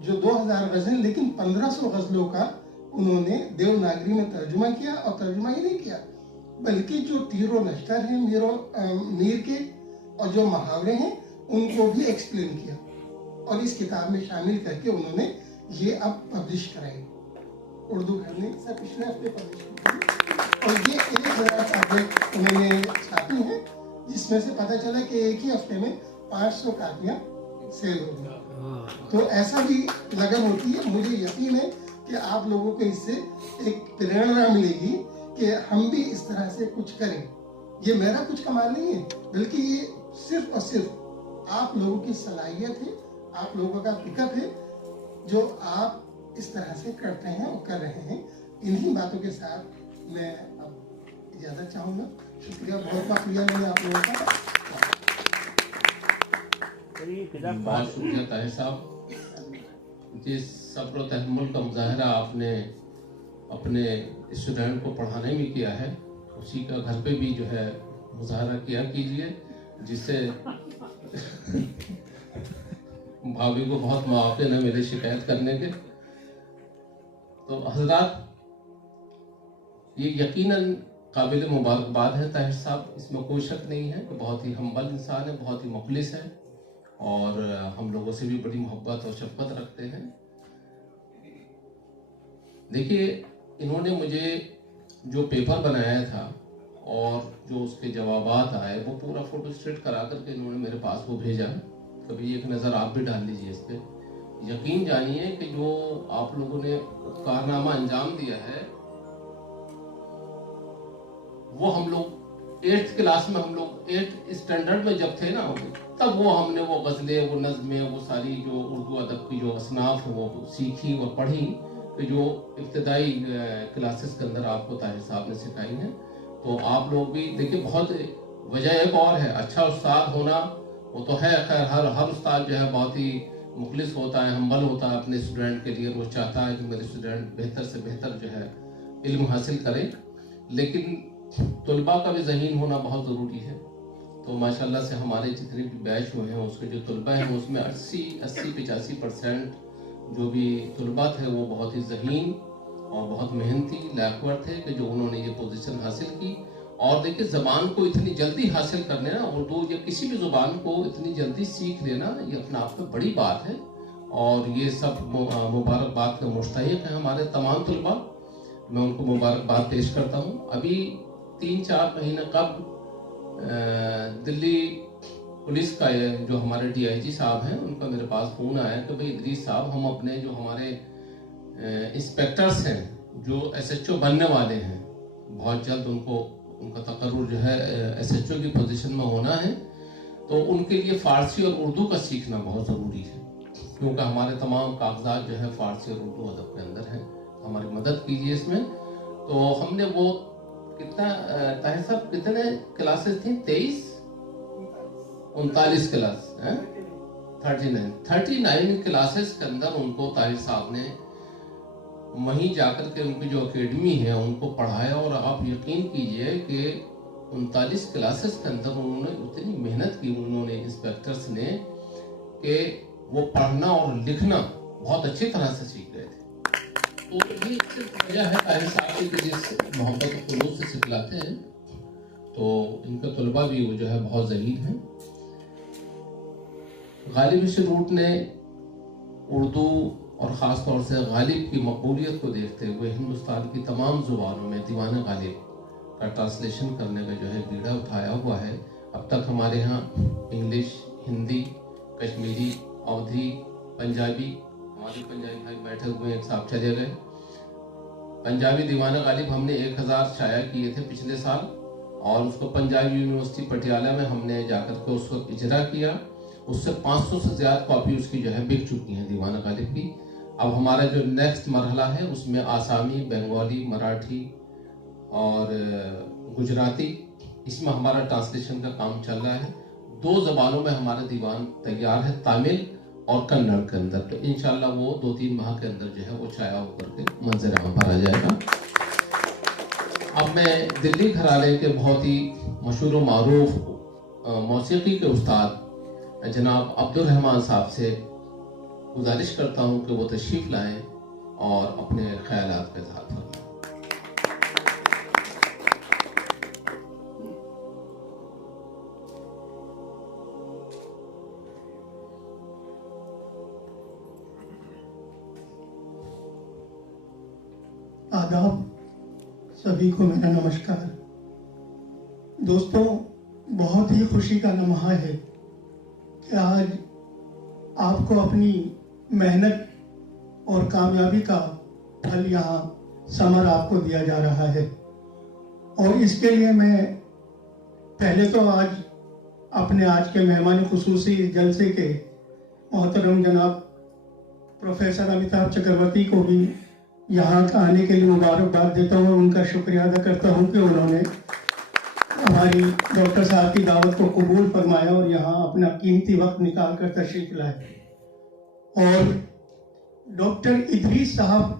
जो 2000 गज़ल, लेकिन 1500 गज़लों का उन्होंने देवनागरी में तर्जुमा किया। और तर्जुमा ही नहीं किया बल्कि जो तीरो नश्तर हैं मीर के और जो मुहावरे हैं उनको भी एक्सप्लेन किया और इस किताब में शामिल करके उन्होंने ये अब पब्लिश कराई। उर्दू घर ने सब पिछले हफ्ते पब्लिश की और ये 1000 टैबलेट उन्होंने छापी हैं, जिसमें से पता चला कि एक ही हफ्ते में 500 कापियाँ सेल हो गई। तो ऐसा भी लगन होती है। मुझे यकीन है कि आप लोगों को इससे एक प्रेरणा मिलेगी कि हम भी इस तरह से कुछ करें। ये मेरा कुछ कमाल नहीं है, बल्कि ये सिर्फ और सिर्फ आप लोगों की सलाहियत है, आप लोगों का पिकअप है, जो आप इस तरह से करते हैं और कर रहे हैं। इन्हीं बातों के साथ मैं अब इजाज़त चाहूँगा। शुक्रिया, बहुत बहुत शुक्रिया मैंने आप लोगों का। बहुत शुक्रिया ताहिर साहब, जिस सब्र और तहम्मुल का मुजाहरा आपने अपने स्टूडेंट को पढ़ाने में किया है, उसी का घर पे भी जो है मुजाहरा किया कीजिए, जिससे भाभी को बहुत मौके न मिले शिकायत करने के। तो हजरात, ये यकीनन काबिल मुबारकबाद है ताहिर साहब, इसमें कोई शक नहीं है कि बहुत ही हम्बल इंसान है, बहुत ही मुखलिस है और हम लोगों से भी बड़ी मोहब्बत और शफकत रखते हैं। देखिए, इन्होंने मुझे जो पेपर बनाया था और जो उसके जवाबात आए वो पूरा फोटो स्टेट करा करके इन्होंने मेरे पास वो भेजा। कभी एक नज़र आप भी डाल लीजिए इस पर। यकीन जानिए कि जो आप लोगों ने कारनामा अंजाम दिया है वो हम लोग 8th क्लास में, हम लोग 8th स्टैंडर्ड में जब थे ना, तब वो हमने वो गज़लें, वो नज़में, वो सारी जो उर्दू अदब की जो असनाफ है वो सीखी और पढ़ी, जो इब्तदाई क्लासेस के अंदर आपको ताहिर साहब ने सिखाई हैं। तो आप लोग भी देखिए, बहुत वजह एक और है, अच्छा उस्ताद होना वो तो है, खैर हर उस्ताद जो है बहुत ही मुखलिस होता है, हम्बल होता है अपने स्टूडेंट के लिए। वो चाहता है कि मेरे स्टूडेंट बेहतर से बेहतर जो है इल्म हासिल करें, लेकिन तलबा का भी ज़हीन होना बहुत ज़रूरी है। तो माशाल्लाह से हमारे जितने भी बैच हुए हैं उसके जो तलबा हैं उसमें 80-85% जो भी तलबा थे वो बहुत ही ज़हीन और बहुत मेहनती लायकवर थे कि जो उन्होंने ये पोजीशन हासिल की। और देखिए, ज़बान को इतनी जल्दी हासिल करने ना, उर्दू या किसी भी ज़ुबान को इतनी जल्दी सीख लेना, ये अपने आप में बड़ी बात है। और ये सब मुबारकबाद के मुस्तहिक हैं हमारे तमाम तलबा। मैं उनको मुबारकबाद पेश करता हूँ। अभी 3-4 महीने कब दिल्ली पुलिस का जो हमारे DIG साहब हैं उनका मेरे पास फ़ोन आया कि भाई इदरीस साहब, हम अपने जो हमारे इंस्पेक्टर्स हैं जो SHO बनने वाले हैं, बहुत जल्द उनका तकर्रुर जो है SHO की पोजीशन में होना है, तो उनके लिए फ़ारसी और उर्दू का सीखना बहुत ज़रूरी है, क्योंकि हमारे तमाम कागजात जो है फ़ारसी और उर्दू अदब के अंदर हैं। हमारी मदद कीजिए इसमें। तो हमने वो कितना ताहिर साहब, कितने क्लासेस थी? 39 क्लास हैं, 39 क्लासेस के अंदर उनको ताहिर साहब ने वहीं जाकर के उनकी जो एकेडमी है उनको पढ़ाया। और आप यकीन कीजिए कि 39 क्लासेस के अंदर उन्होंने उतनी मेहनत की, उन्होंने इंस्पेक्टर्स ने, कि वो पढ़ना और लिखना बहुत अच्छी तरह से सीख गए थे। तो ये सिर्फ वजह है ताहिर साहब की, जिस मोहब्बत और खुलूस से सिखलाते हैं, तो इनके तलबा भी वो जो है बहुत ज़हीन हैं। गालिब इंस्टीट्यूट ने उर्दू और ख़ास तौर से गालिब की मकबूलियत को देखते हुए हिंदुस्तान की तमाम ज़ुबानों में दीवान गालिब का ट्रांसलेशन करने का जो है बीड़ा उठाया हुआ है। अब तक हमारे यहाँ इंग्लिश, हिंदी, कश्मीरी, अवधी, पंजाबी, हमारे पंजाबी भाई बैठे हुए एक साहब चले गए। पंजाबी दीवाना गालिब हमने 1000 शाया किए थे पिछले साल, और उसको पंजाबी यूनिवर्सिटी पटियाला में हमने जाकर के उसको इजरा किया। उससे 500 से ज़्यादा कॉपी उसकी जो है बिक चुकी हैं दीवाना गालिब की। अब हमारा जो नेक्स्ट मरहला है उसमें आसामी, बंगाली, मराठी और गुजराती, इसमें हमारा ट्रांसलेशन का काम चल रहा है। 2 ज़बानों में हमारा दीवान तैयार है, तमिल और कन्नड़ के अंदर। तो इंशाल्लाह वो 2-3 माह के अंदर जो है वो छाया होकर के मंजर आम पर आ जाएगा। अब मैं दिल्ली घराने के बहुत ही मशहूर मारूफ मौसीकी के उस्ताद जनाब अब्दुल रहमान साहब से गुजारिश करता हूं कि वो तशरीफ़ लाएं और अपने ख्यालात का इज़हार फरमाएं। आदाब, सभी को मेरा नमस्कार। दोस्तों, बहुत ही खुशी का लम्हा है कि आज आपको अपनी मेहनत और कामयाबी का फल यहाँ समर आपको दिया जा रहा है। और इसके लिए मैं पहले तो आज अपने आज के मेहमान खुसूसी जलसे के मोहतरम जनाब प्रोफेसर अमिताभ चक्रवर्ती को भी यहाँ आने के लिए मुबारकबाद देता हूँ। उनका शुक्रिया अदा करता हूँ कि उन्होंने हमारी डॉक्टर साहब की दावत को कबूल फरमाया और यहाँ अपना कीमती वक्त निकाल कर तशरीफ लाए। और डॉक्टर इदरीस साहब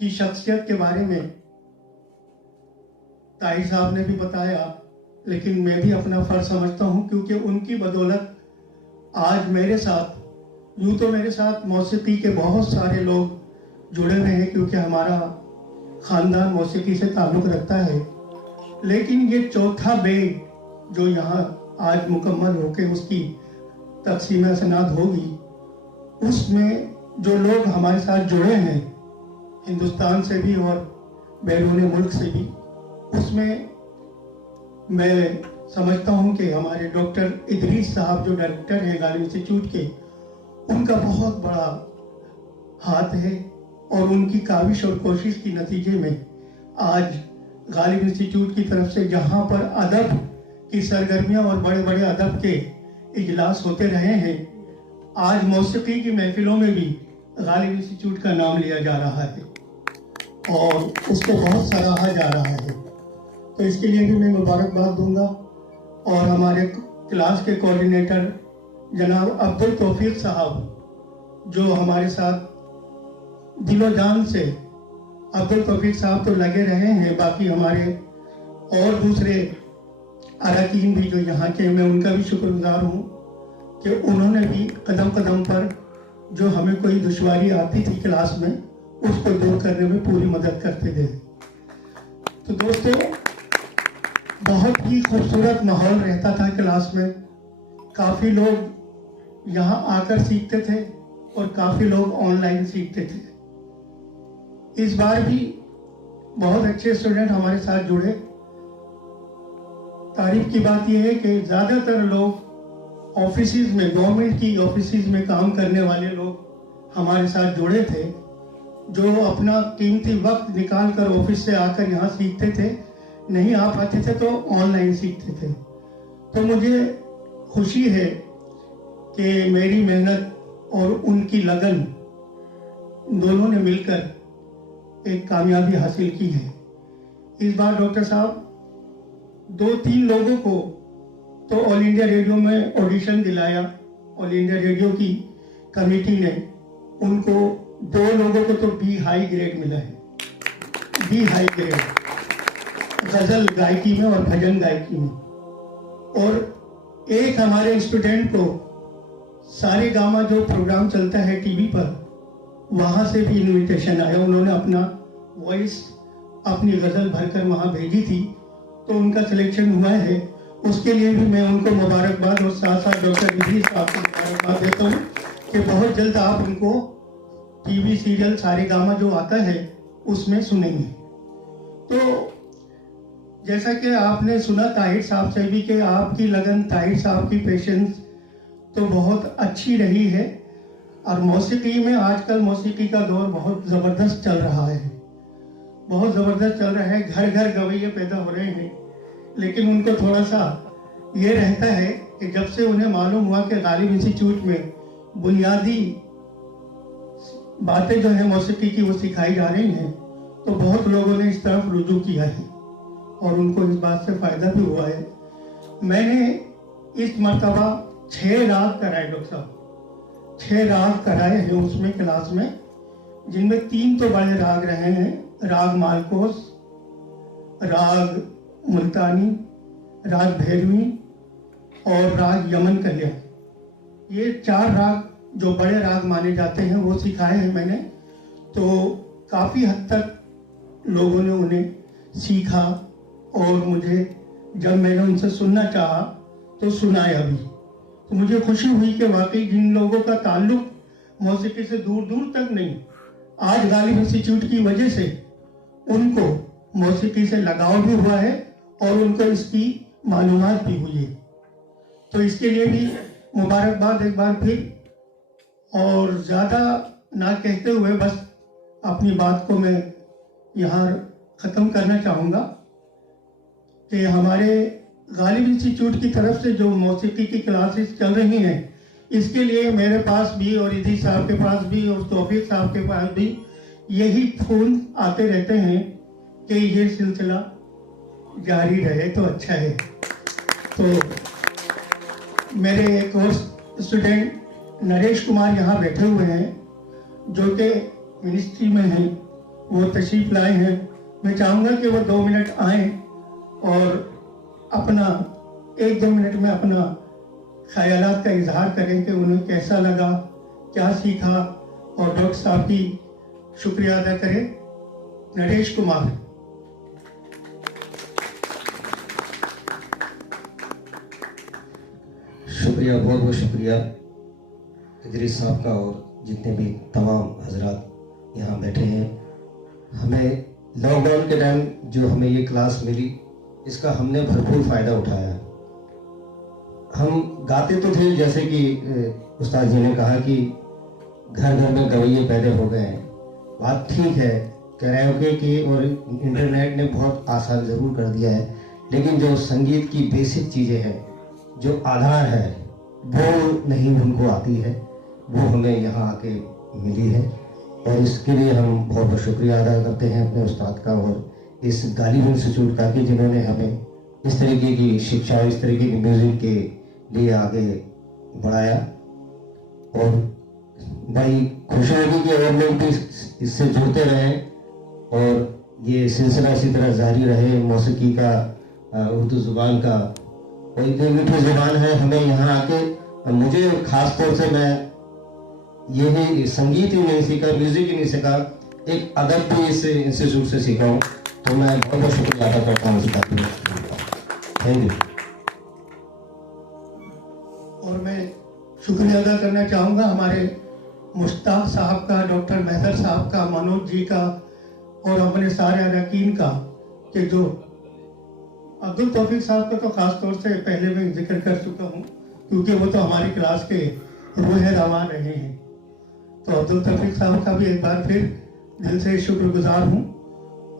की शख्सियत के बारे में ताहिर साहब ने भी बताया, लेकिन मैं भी अपना फर्ज समझता हूँ क्योंकि उनकी बदौलत आज मेरे साथ, यूँ तो मेरे साथ मौसीकी के बहुत सारे लोग जुड़े हुए हैं क्योंकि हमारा ख़ानदान मौसीकी से ताल्लुक़ रखता है, लेकिन ये चौथा बेग जो यहाँ आज मुकम्मल होकर उसकी तकसीम सनाद होगी, उसमें जो लोग हमारे साथ जुड़े हैं हिंदुस्तान से भी और बैरून मुल्क से भी, उसमें मैं समझता हूँ कि हमारे डॉक्टर इदरीस साहब जो डायरेक्टर हैं गालिब इंस्टीट्यूट के, उनका बहुत बड़ा हाथ है। और उनकी काविश और कोशिश की नतीजे में आज गालिब इंस्टीट्यूट की तरफ से जहाँ पर अदब की सरगर्मियाँ और बड़े बड़े अदब के इजलास होते रहे हैं, आज मौसीकी की महफिलों में भी गालिब इंस्टीट्यूट का नाम लिया जा रहा है और उसको बहुत सराहा जा रहा है। तो इसके लिए भी मैं मुबारकबाद दूंगा। और हमारे क्लास के कोऑर्डिनेटर जनाब अब्दुल तौफीक साहब जो हमारे साथ दिलो जान से, अब्दुल तौफीक साहब तो लगे रहे हैं, बाकी हमारे और दूसरे अरकान भी जो यहाँ के, मैं उनका भी शुक्रगुजार हूँ कि उन्होंने भी कदम कदम पर जो हमें कोई दुश्वारी आती थी क्लास में, उसको दूर करने में पूरी मदद करते थे। तो दोस्तों, बहुत ही खूबसूरत माहौल रहता था क्लास में। काफ़ी लोग यहाँ आकर सीखते थे और काफ़ी लोग ऑनलाइन सीखते थे। इस बार भी बहुत अच्छे स्टूडेंट हमारे साथ जुड़े। तारीफ की बात यह है कि ज़्यादातर लोग ऑफिसेज में, गवर्नमेंट की ऑफिसेज में काम करने वाले लोग हमारे साथ जुड़े थे, जो अपना कीमती वक्त निकाल कर ऑफिस से आकर यहाँ सीखते थे। नहीं आ पाते थे तो ऑनलाइन सीखते थे। तो मुझे खुशी है कि मेरी मेहनत और उनकी लगन दोनों ने मिलकर एक कामयाबी हासिल की है। इस बार डॉक्टर साहब 2-3 लोगों को तो ऑल इंडिया रेडियो में ऑडिशन दिलाया। ऑल इंडिया रेडियो की कमेटी ने उनको 2 लोगों को तो बी हाई ग्रेड मिला है, बी हाई ग्रेड गजल गायकी में और भजन गायकी में। और एक हमारे स्टूडेंट को सारे गामा जो प्रोग्राम चलता है टीवी पर, वहाँ से भी इनविटेशन आया। उन्होंने अपना वॉइस, अपनी गज़ल भरकर वहाँ भेजी थी, तो उनका सिलेक्शन हुआ है। उसके लिए भी मैं उनको मुबारकबाद और साथ साथ डॉक्टर इदरीस साहब को मुबारकबाद देता हूँ कि बहुत जल्द आप उनको टीवी सीरियल सारे गामा जो आता है उसमें सुनेंगे। तो जैसा कि आपने सुना ताहिर साहब से भी कि आपकी लगन, ताहिर साहब की पेशेंस, तो बहुत अच्छी रही है। और मौसीकी में आजकल मौसीकी का दौर बहुत ज़बरदस्त चल रहा है, बहुत ज़बरदस्त चल रहा है। घर घर गवैये पैदा हो रहे हैं, लेकिन उनको थोड़ा सा ये रहता है कि जब से उन्हें मालूम हुआ कि गालिब इंस्टीट्यूट में बुनियादी बातें जो है मौसीकी की वो सिखाई जा रही हैं, तो बहुत लोगों ने इस तरफ रुजू किया है और उनको इस बात से फ़ायदा भी हुआ है। मैंने इस मर्तबा 6 राग कराए डॉक्टर साहब, 6 राग कराए हैं उसमें क्लास में, जिनमें 3 तो बड़े राग रहे हैं, राग मालकोस, राग मुल्तानी, राग भैरवी और राग यमन कल्याण। ये 4 राग जो बड़े राग माने जाते हैं वो सिखाए हैं मैंने। तो काफ़ी हद तक लोगों ने उन्हें सीखा और मुझे जब मैंने उनसे सुनना चाहा तो सुनाया भी। तो मुझे खुशी हुई कि वाकई जिन लोगों का ताल्लुक मौसीकी से दूर दूर तक नहीं, आज गालिब इंस्टीट्यूट की वजह से उनको मौसीकी से लगाव भी हुआ है और उनको इसकी मालूमात भी हुई है। तो इसके लिए भी मुबारकबाद एक बार फिर। और ज़्यादा ना कहते हुए बस अपनी बात को मैं यहाँ ख़त्म करना चाहूँगा कि हमारे गालिब इंस्टीट्यूट की तरफ से जो मौसीकी की क्लासेस चल रही हैं, इसके लिए मेरे पास भी और इदी साहब के पास भी और तौफीक साहब के पास भी यही फ़ोन आते रहते हैं कि ये सिलसिला जारी रहे तो अच्छा है। तो मेरे एक और स्टूडेंट नरेश कुमार यहाँ बैठे हुए हैं, जो कि मिनिस्ट्री में हैं, वो तशरीफ़ लाए हैं। मैं चाहूँगा कि वो 2 मिनट आएँ और अपना 1-2 मिनट में अपना ख्यालात का इजहार करें कि उन्हें कैसा लगा, क्या सीखा, और डॉक्टर साहब की शुक्रिया अदा करें। नरेश कुमार। शुक्रिया, बहुत बहुत शुक्रिया इदरीस साहब का और जितने भी तमाम हजरात यहाँ बैठे हैं। हमें लॉकडाउन के टाइम जो हमें ये क्लास मिली, इसका हमने भरपूर फ़ायदा उठाया। हम गाते तो थे, जैसे कि उस्ताद जी ने कहा कि घर घर में गवैये पैदा हो गए हैं, बात ठीक है, कैराओके की और इंटरनेट ने बहुत आसान ज़रूर कर दिया है, लेकिन जो संगीत की बेसिक चीज़ें हैं, जो आधार है, वो नहीं उनको आती है, वो हमें यहाँ आके मिली है। और इसके लिए हम बहुत बहुत शुक्रिया अदा करते हैं अपने उस्ताद का और इस गालिब इंस्टीट्यूट का कि जिन्होंने हमें इस तरीके की शिक्षा, इस तरीके की म्यूज़िक के लिए आगे बढ़ाया। और बड़ी खुशी होगी कि और लोग भी इससे जुड़ते रहें और ये सिलसिला इसी तरह जारी रहे मौसीकी का, उर्दू ज़ुबान का। और इतनी मीठी ज़ुबान है, हमें यहाँ आके मुझे ख़ास तौर से मैं यही संगीत ही नहीं सीखा, म्यूज़िक ही नहीं सीखा, एक अदब भी इस इंस्टीट्यूट से सीखा हूँ। तो मैं बहुत बहुत शुक्रिया अदा करता हूँ इसका। Thank you. और मैं शुक्रिया अदा करना चाहूँगा हमारे मुश्ताक साहब का, डॉक्टर मेहदर साहब का, मनोज जी का और अपने सारे अरकान का, कि जो अब्दुल तौफीक साहब का तो ख़ास तौर से पहले मैं जिक्र कर चुका हूँ, क्योंकि वो तो हमारी क्लास के रूह रवान रहे हैं। तो अब्दुल तौफीक साहब का भी एक बार फिर दिल से शुक्रगुजार हूँ।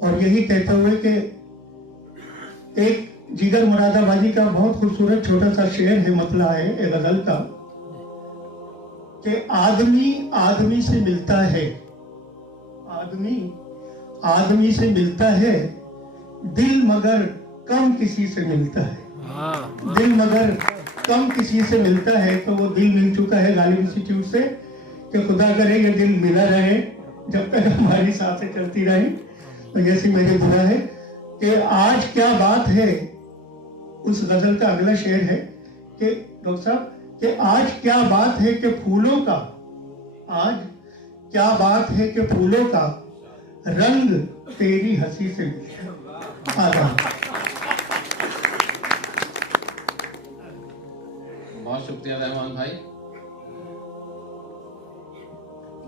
और यही कहते हुए कि एक जिगर मुरादाबादी का बहुत खूबसूरत छोटा सा शेर है, मतला है एक गज़ल का, कि आदमी आदमी से मिलता है, आदमी आदमी से मिलता है, दिल मगर कम किसी से मिलता है। दिल मगर कम किसी से मिलता है, तो वो दिल मिल चुका है गालिब इंस्टीट्यूट से, कि खुदा करे ये दिल मिला रहे जब तक हमारी सांसें चलती रहे। तो ऐसी मेरी दुआ है कि आज क्या बात है, उस गजल का अगला शेर है कि डॉक्टर साहब कि आज क्या बात है कि फूलों का, आज क्या बात है कि फूलों का रंग तेरी हंसी से मिला। बहुत शुक्रिया रहमान भाई।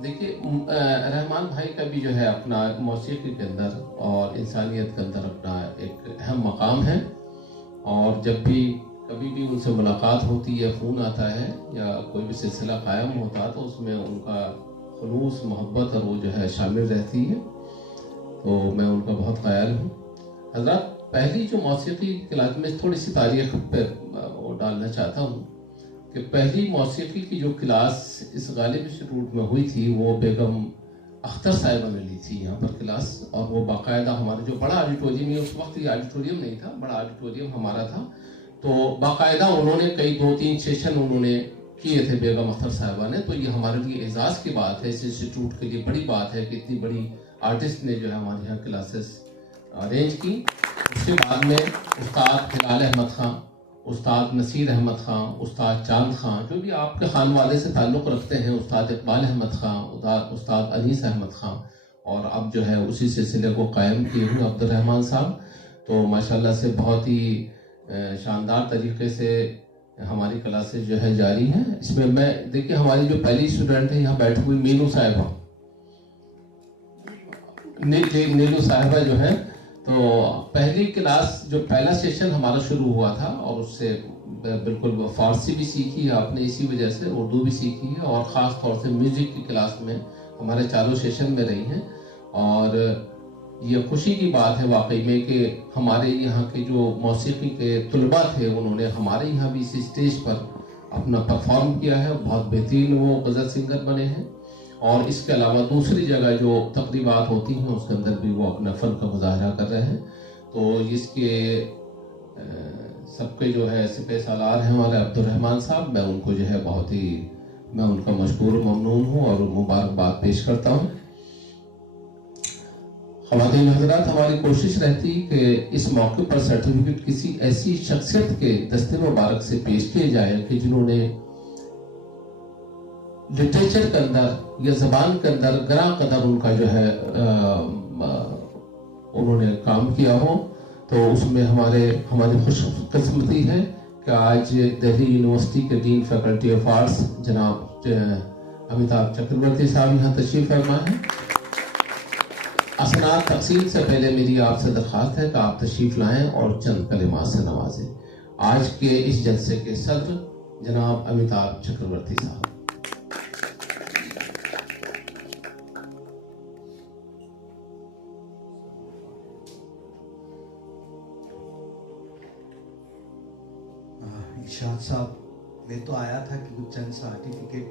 देखिए, रहमान भाई का भी जो है अपना मौसीकी के अंदर और इंसानियत के अंदर अपना एक अहम मकाम है। और जब भी कभी भी उनसे मुलाकात होती है, फ़ोन आता है या कोई भी सिलसिला कायम होता तो उसमें उनका खुलूस मोहब्बत और वो जो है शामिल रहती है, तो मैं उनका बहुत क़याल हूँ। हज़रात, पहली जो मौसीकी क्लास में थोड़ी सी तारीख़ पे वो डालना चाहता हूँ कि पहली मौसीकी की जो क्लास इस गालिब इंस्टीट्यूट में हुई थी वो बेगम अख्तर साहिबा ने ली थी यहाँ पर क्लास, और वो बाकायदा हमारे जो बड़ा ऑडिटोरियम है, उस वक्त ये ऑडिटोरियम नहीं था, बड़ा ऑडिटोरियम हमारा था, तो बाकायदा उन्होंने कई 2-3 सेशन उन्होंने किए थे बेगम अख्तर साहिबा ने। तो ये हमारे लिए एजाज़ की बात है, इस इंस्टीट्यूट के लिए बड़ी बात है कि इतनी बड़ी आर्टिस्ट ने जो है हमारे यहाँ क्लासेस अरेंज की। उसके बाद में उस्ताद हिलाल अहमद ख़ान, उस्ताद नसीर अहमद ख़ान, उस्ताद चांद ख़ान, जो भी आपके खान वाले से ताल्लुक़ रखते हैं, उस्ताद इकबाल अहमद ख़ान, उस्ताद अनीस अहमद ख़ान, और अब जो है उसी सिलसिले को कायम किए हुए अब्दुर्रहमान साहब। तो माशाल्लाह से बहुत ही शानदार तरीके से हमारी क्लासेस जो है जारी हैं। इसमें मैं देखिए हमारी जो पहली स्टूडेंट है यहाँ बैठी हुई नीलू साहिबा, नीलू साहिबा जो है, तो पहली क्लास जो पहला सेशन हमारा शुरू हुआ था और उससे बिल्कुल फ़ारसी भी सीखी है आपने, इसी वजह से उर्दू भी सीखी है, और ख़ास तौर से म्यूज़िक की क्लास में हमारे चारों सेशन में रही हैं। और ये खुशी की बात है वाकई में कि हमारे यहाँ के जो मौसीकी के तलबा थे उन्होंने हमारे यहाँ भी इसी स्टेज पर अपना परफॉर्म किया है, बहुत बेहतरीन वो गज़ल सिंगर बने हैं। और इसके अलावा दूसरी जगह जो तकरीबात होती हैं उसके अंदर भी वो अपना फ़न का मुजाहरा कर रहे हैं। तो इसके सबके जो है सिपह सालार हैं हमारे अब्दुर्रहमान साहब, मैं उनको जो है बहुत ही मैं उनका मशकूर ममनून हूँ और मुबारकबाद पेश करता हूँ। ख़वातीन हज़रात, हमारी कोशिश रहती कि इस मौके पर सर्टिफिकेट किसी ऐसी शख्सियत के दस्ते मुबारक से पेश किए जाए कि जिन्होंने लिटरेचर के अंदर या ज़बान के अंदर गरा कदर उनका जो है उन्होंने काम किया हो। तो उसमें हमारी खुशकिस्मती है कि आज दिल्ली यूनिवर्सिटी के डीन फैकल्टी ऑफ आर्ट्स जनाब अमिताभ चक्रवर्ती साहब यहाँ तशरीफ़ फरमा हैं। असनाद तकसीम से पहले मेरी आपसे दरख्वास्त है कि आप तशरीफ़ लाएं और चंद कलिमात से नवाजें। आज के इस जलसे के सदर जनाब अमिताभ चक्रवर्ती साहब। इरशाद साहब, मैं तो आया था कि कुछ चंद सर्टिफिकेट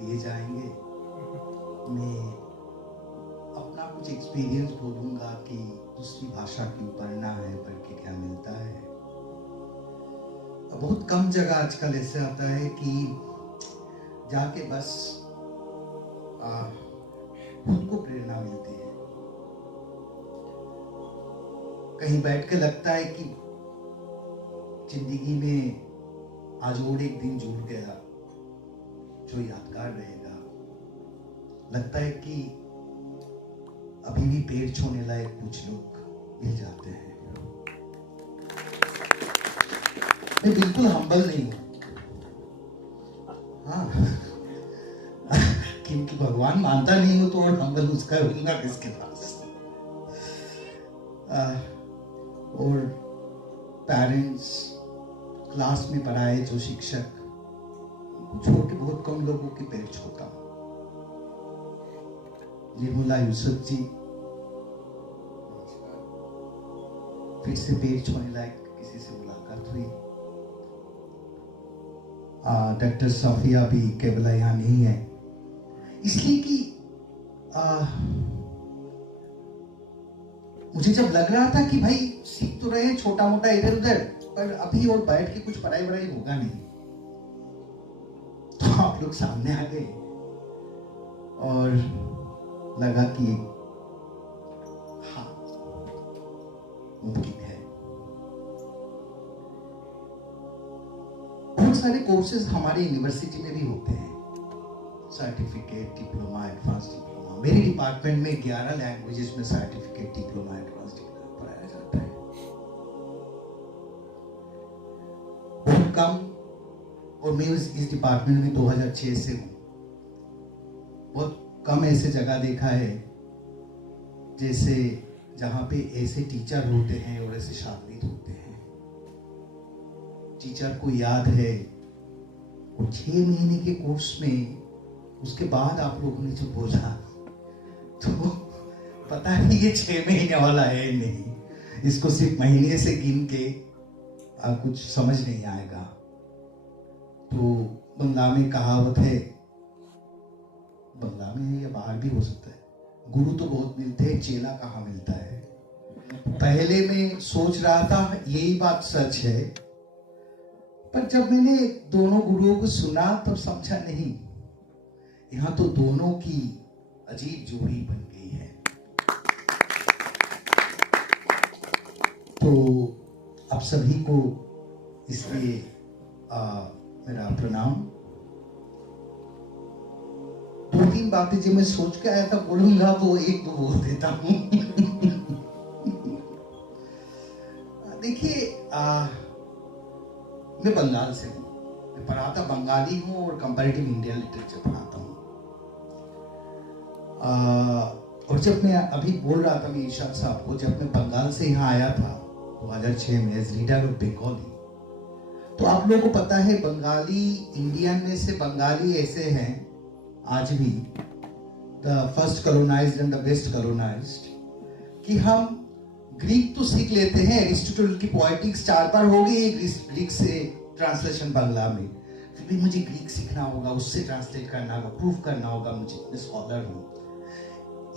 दिए जाएंगे। मैं अपना कुछ एक्सपीरियंस बोलूँगा कि दूसरी भाषा क्यों पढ़ना है, पढ़ के क्या मिलता है। बहुत कम जगह आजकल ऐसे आता है कि जाके बस खुद को प्रेरणा मिलती है। कहीं बैठ के लगता है कि जिंदगी में आज और एक दिन जुड़ गया जो यादगार रहेगा। लगता है कि अभी भी पेड़ छोड़ने लायक कुछ लोग मिल जाते हैं। मैं बिल्कुल हम्बल नहीं हूं, हाँ क्योंकि भगवान मानता नहीं हो तो और हम्बल उसका होगा किसके पास। और पेरेंट्स, क्लास में पढ़ाए जो शिक्षक, छोड़ के बहुत कम लोगों की पैर छूता हूं। निर्मला यूसुफ जी, फिर से पैर छूने लायक किसी से मुलाकात हुई। डॉक्टर सफिया भी केवल यहाँ नहीं है, इसलिए कि मुझे जब लग रहा था कि भाई सीख तो रहे हैं छोटा मोटा इधर उधर, पर अभी और बैठ के कुछ पढ़ाई होगा नहीं, तो आप लोग सामने आ गए और लगा कि हाँ मुमकिन है। बहुत सारे कोर्सेज हमारे यूनिवर्सिटी में भी होते हैं, सर्टिफिकेट, डिप्लोमा, एडवांस डिप्लोमा। मेरे डिपार्टमेंट में 11 लैंग्वेजेस में सर्टिफिकेट, डिप्लोमा, एडवांस डिप्लोमा पढ़ाया जाता है। बहुत कम, और मैं इस डिपार्टमेंट में 2006 से हूँ। बहुत कम ऐसे जगह देखा है जैसे जहाँ पे ऐसे टीचर होते हैं और ऐसे शागिर्द होते हैं टीचर को याद है, और 6 महीने के कोर्स में उसके बाद आप लोगों ने जो बोला, तो पता नहीं ये 6 महीने वाला है नहीं, इसको सिर्फ महीने से गिन के कुछ समझ नहीं आएगा। तो बंगला में कहावत है, बंगला में है या बाहर भी हो सकता है, गुरु तो बहुत मिलते हैं, चेला कहाँ मिलता है। पहले मैं सोच रहा था यही बात सच है, पर जब मैंने दोनों गुरुओं को सुना तब समझा नहीं, यहाँ तो दोनों की अजीब जोड़ी बन गई है। तो आप सभी को इसलिए मेरा प्रणाम। 2-3 बातें जो मैं सोच के आया था बोलूंगा, वो 1-2 बोल देता हूँ। देखिए, मैं बंगाल से हूँ, मैं पढ़ाता बंगाली हूँ और कंपैरेटिव इंडियन लिटरेचर पढ़ाता हूँ। और जब मैं अभी बोल रहा था मैं ईशान साहब को, जब मैं बंगाल से यहाँ आया था 2006 में एज लीडर ऑफ बंगाली, तो आप लोगों को पता है बंगाली इंडियन में से बंगाली ऐसे हैं आज भी, the first colonised and the best colonised, कि हम ग्रीक तो सीख लेते हैं, एरिस्टोटल की पोएटिक्स 4 बार हो गई ग्रीक से ट्रांसलेशन बांग्ला में, फिर भी मुझे ग्रीक सीखना होगा, उससे ट्रांसलेट करना होगा, प्रूफ करना होगा मुझे, मैं स्कॉलर हूँ।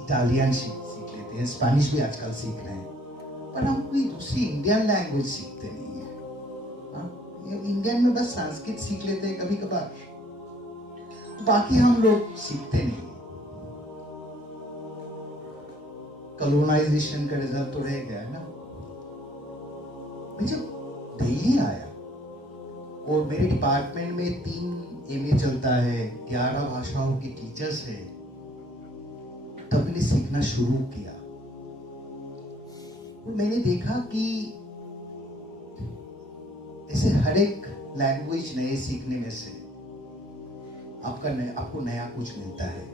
इटालियन सीख लेते हैं, स्पेनिश भी आजकल सीख रहे हैं, पर हम कोई दूसरी इंडियन लैंग्वेज सीखते नहीं है। इंडियन में बस संस्कृत सीख लेते हैं कभी कभार, तो बाकी हम लोग सीखते नहीं। कॉलोनाइजेशन का रिजल्ट तो रह गया है ना। मैं जब दिल्ली आया और मेरे डिपार्टमेंट में 3 MA चलता है, 11 भाषाओं के टीचर्स है, तब मैंने सीखना शुरू किया। और मैंने देखा कि ऐसे हर एक लैंग्वेज नए सीखने में से आपको नया कुछ मिलता है।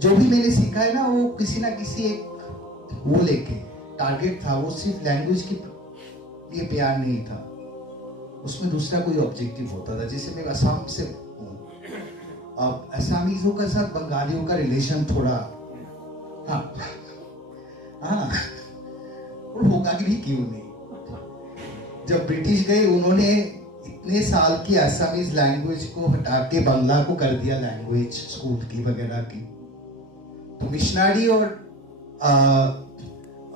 जो भी मैंने सीखा है ना, वो किसी ना किसी एक वो लेके टारगेट था, वो सिर्फ लैंग्वेज के लिए प्यार नहीं था, उसमें दूसरा कोई ऑब्जेक्टिव होता था। जैसे मैं असम से हूँ, अब असमीजों के साथ बंगालियों का रिलेशन थोड़ा हाँ और होगा भी क्यों नहीं। जब ब्रिटिश गए, उन्होंने इतने साल की असमीज लैंग्वेज को हटा के बंगला को कर दिया लैंग्वेज स्कूल की वगैरह की। तो मिशनरी और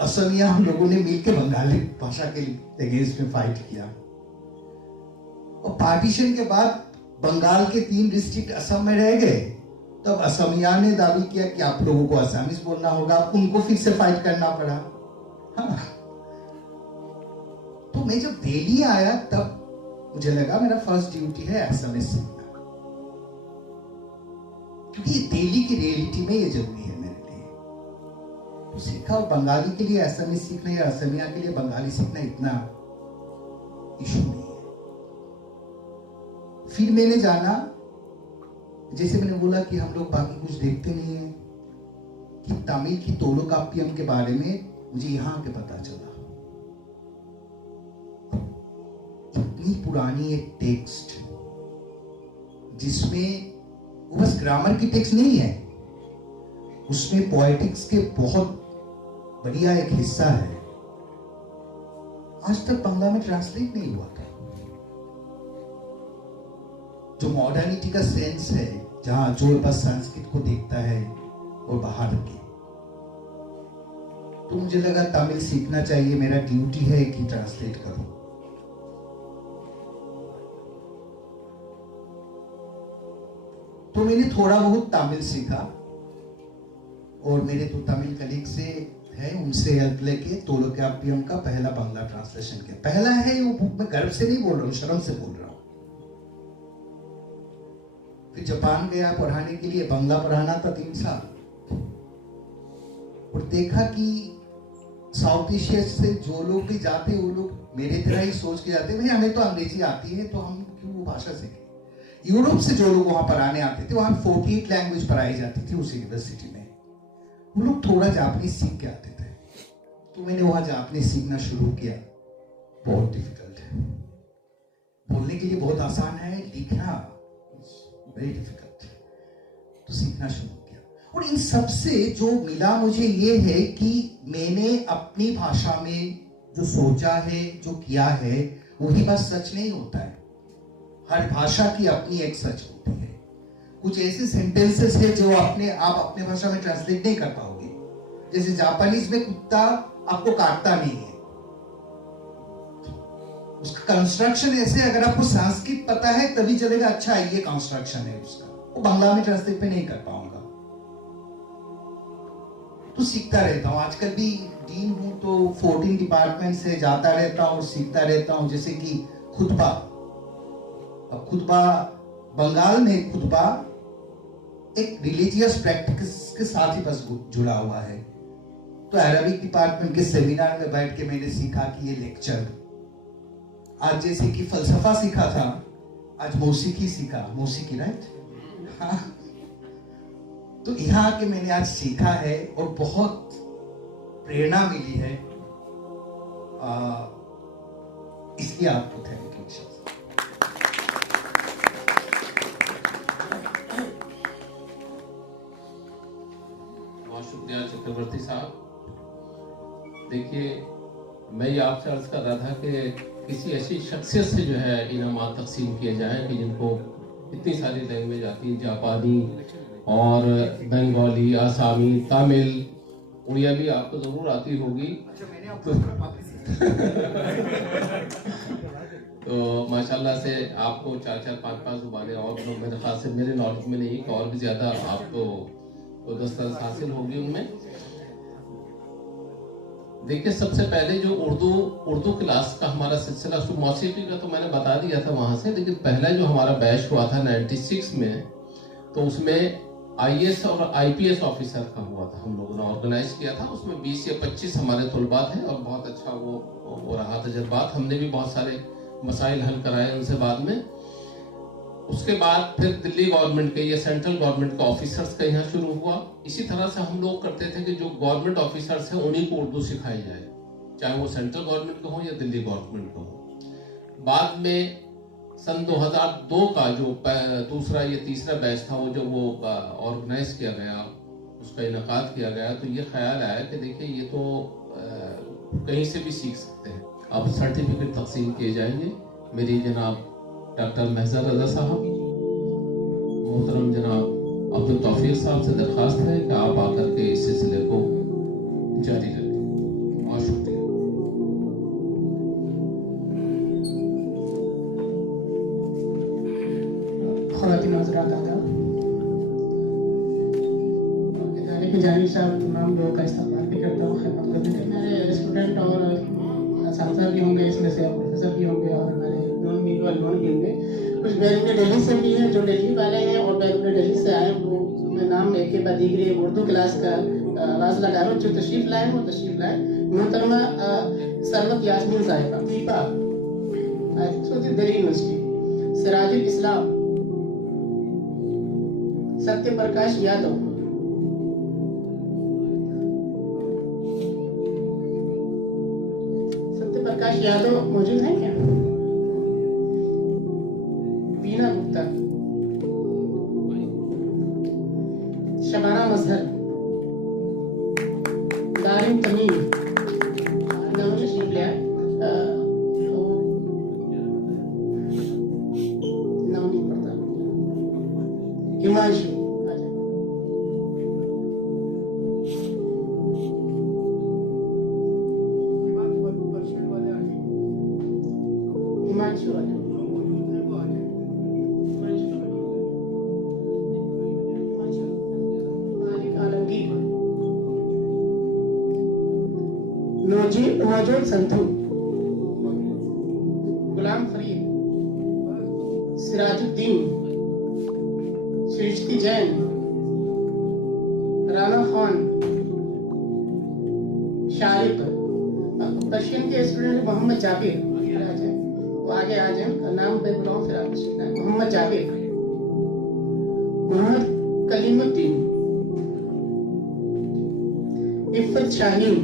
असमिया हम लोगों ने मिलकर बंगाली भाषा के अगेंस्ट में फाइट किया। और पार्टीशन के बाद बंगाल के 3 डिस्ट्रिक्ट असम में रह गए, तब असमिया ने दावी किया कि आप लोगों को असमीज बोलना होगा, उनको फिर से फाइट करना पड़ा। हाँ। तो मैं जब दिल्ली आया तब मुझे लगा मेरा फर्स्ट ड्यूटी है असमीज सीखना, क्योंकि दिल्ली की रियलिटी में ये जरूरी है मेरे लिए। तो सीखा, और बंगाली के लिए असमीज सीखना या असमिया के लिए बंगाली सीखना इतना इशू नहीं है। फिर मैंने जाना, जैसे मैंने बोला कि हम लोग बाकी कुछ देखते नहीं है, कि तमिल की तोलोकाप्पियम के बारे में मुझे यहाँ के पता चला। इतनी पुरानी एक टेक्स्ट जिसमें वो बस ग्रामर की टेक्स्ट नहीं है, उसमें पोएटिक्स के बहुत बढ़िया एक हिस्सा है, आज तक बांग्ला में ट्रांसलेट नहीं हुआ था। जो मॉडर्निटी का सेंस है, जहां जो बस संस्कृत को देखता है और बाहर के, तो मुझे लगा तमिल सीखना चाहिए, मेरा ड्यूटी है कि ट्रांसलेट करूं। तो मैंने थोड़ा बहुत तमिल सीखा, और मेरे तो तमिल कलीग से है, उनसे हेल्प लेके तोलोकाप्पियम का पहला बांग्ला ट्रांसलेशन किया। पहला है वो बुक, मैं गर्व से नहीं बोल रहा हूँ, शर्म से बोल रहा हूँ। फिर जापान गया पढ़ाने के लिए, बांग्ला पढ़ाना था 3 साल, और देखा कि साउथ एशिया से जो लोग भी जाते वो लोग मेरे तरह ही सोच के जाते, भाई हमें तो अंग्रेजी आती है तो हम क्यों वो भाषा सीखें। यूरोप से जो लोग वहां पढ़ाने आते थे, वहां 48 लैंग्वेज पढ़ाई जाती थी उस यूनिवर्सिटी में, वो लोग थोड़ा जापानीज सीख के आते थे। तो मैंने वहां जापानीज सीखना शुरू किया, बहुत डिफिकल्ट है। बोलने के लिए बहुत आसान है, लिखना वेरी डिफिकल्ट। तो सीखना शुरू किया, और इन सब से जो मिला मुझे ये है कि मैंने अपनी भाषा में जो सोचा है, जो किया है, वही बस सच नहीं होता है। हर भाषा की अपनी एक सच होती है। कुछ ऐसे सेंटेंसेस है जो आप अपने भाषा में ट्रांसलेट नहीं कर पाओगे। जैसे जापानीज में कुत्ता आपको काटता नहीं है, उसका कंस्ट्रक्शन ऐसे, अगर आपको संस्कृत पता है तभी चलेगा, अच्छा ये कंस्ट्रक्शन है उसका, वो बांग्ला में ट्रांसलेट में नहीं कर पाऊंगा। तो सीखता रहता हूँ। आजकल भी डीन हूँ तो 14 डिपार्टमेंट से जाता रहता हूँ और सीखता रहता हूँ। जैसे कि खुतबा, अब खुतबा बंगाल में खुतबा एक रिलीजियस प्रैक्टिस के साथ ही बस जुड़ा हुआ है। तो अरबिक डिपार्टमेंट के सेमिनार में बैठ के मैंने सीखा कि ये लेक्चर, आज जैसे कि फलसफा सीखा था, आज मौसीकी सीखा, मौसीकी राइट, हाँ। तो यहाँ आके मैंने आज सीखा है और बहुत प्रेरणा मिली है, इसलिए आपको थैंक यू। बहुत शुक्रिया चक्रवर्ती साहब। देखिए, मैं ये आपसे अर्ज कर रहा था कि किसी ऐसी शख्सियत से जो है इनामात तकसीम किए जाएं कि जिनको इतनी सारी लैंग्वेज आती है, जापानी और बंगाली, आसामी, तमिल, उड़िया भी आपको जरूर आती होगी। तो माशाल्लाह से आपको 4-4, 5-5 ज़ुबानें और मेरे ख्याल से, मेरे नॉलेज में नहीं, और भी ज़्यादा आपको तो दस्तरस हासिल होगी उनमें। देखिए, सबसे पहले जो उर्दू क्लास का हमारा सिलसिला, मौसीकी का तो मैंने बता दिया था वहाँ से, लेकिन पहला जो हमारा बैच हुआ था 96 में, तो उसमें IAS और IPS ऑफिसर का हुआ था, हम लोगों ने ऑर्गेनाइज किया था। उसमें 20 या 25 हमारे तलबा थे और बहुत अच्छा वो रहा तजर्बात। हमने भी बहुत सारे मसाइल हल कराए उनसे बाद में। उसके बाद फिर दिल्ली गवर्नमेंट के या सेंट्रल गवर्नमेंट के ऑफिसर्स का यहाँ शुरू हुआ। इसी तरह से हम लोग करते थे कि जो गवर्नमेंट ऑफिसर्स हैं उन्हीं को उर्दू सिखाई जाए, चाहे वो सेंट्रल गवर्नमेंट का हो या दिल्ली गवर्नमेंट का हो। बाद में सन 2002 का जो दूसरा या तीसरा बैच था, वो ऑर्गेनाइज किया गया, उसका इनकाद किया गया, तो ये ख्याल आया कि देखिए ये तो कहीं से भी सीख सकते हैं। अब सर्टिफिकेट तकसीम किए जाएंगे। मेरी जनाब डॉक्टर महज़र रज़ा साहब, मोहतरम जनाब अब्दुल तौफीक साहब से दरख्वास्त है कि आप आकर के इस सिलसिले को जारी रखें। बहुत शुक्रिया। ख़वातीन हज़रात आदाब, इदारे की जानिब से तमाम लोगों का इस्तेमाल भी करता हूँ खिदमत करने के। मेरे स्टूडेंट और असातिज़ा भी होंगे, इसमें से प्रोफेसर भी होंगे और हमारे नॉन मीडिया लोन भी होंगे। कुछ बैरून दिल्ली से भी हैं, जो दिल्ली वाले हैं और बैरून दिल्ली से आए, वो मैं नाम एक के बाद दीगरी उर्दू क्लास का आवाज़ लगा रहा हूँ। जो तशरीफ़ लाए वो तशरीफ़ लाए। मोहतरमा सरवत यास्मीन साहिबा, दीपा, दिल्ली यूनिवर्सिटी, सिराजुल इस्लाम, सत्य प्रकाश यादव, प्रकाश यादव मौजूद है क्या? बीना गुप्ता, शबाना मजहर, दारिम तमीम, हिमांशु, नौजोन संधू, गुलाम फरीद, सिराजुद्दीन, सृष्टि जैन, राना खान, शारिक, पर्शियन के स्टूडेंट मोहम्मद जाबिर, वो आगे आ जाए, नाम पे बुलाऊं फिर आप मोहम्मद जाबिर, मोहम्मद कलीमुद्दीन, इफ़्फ़त शाहीन,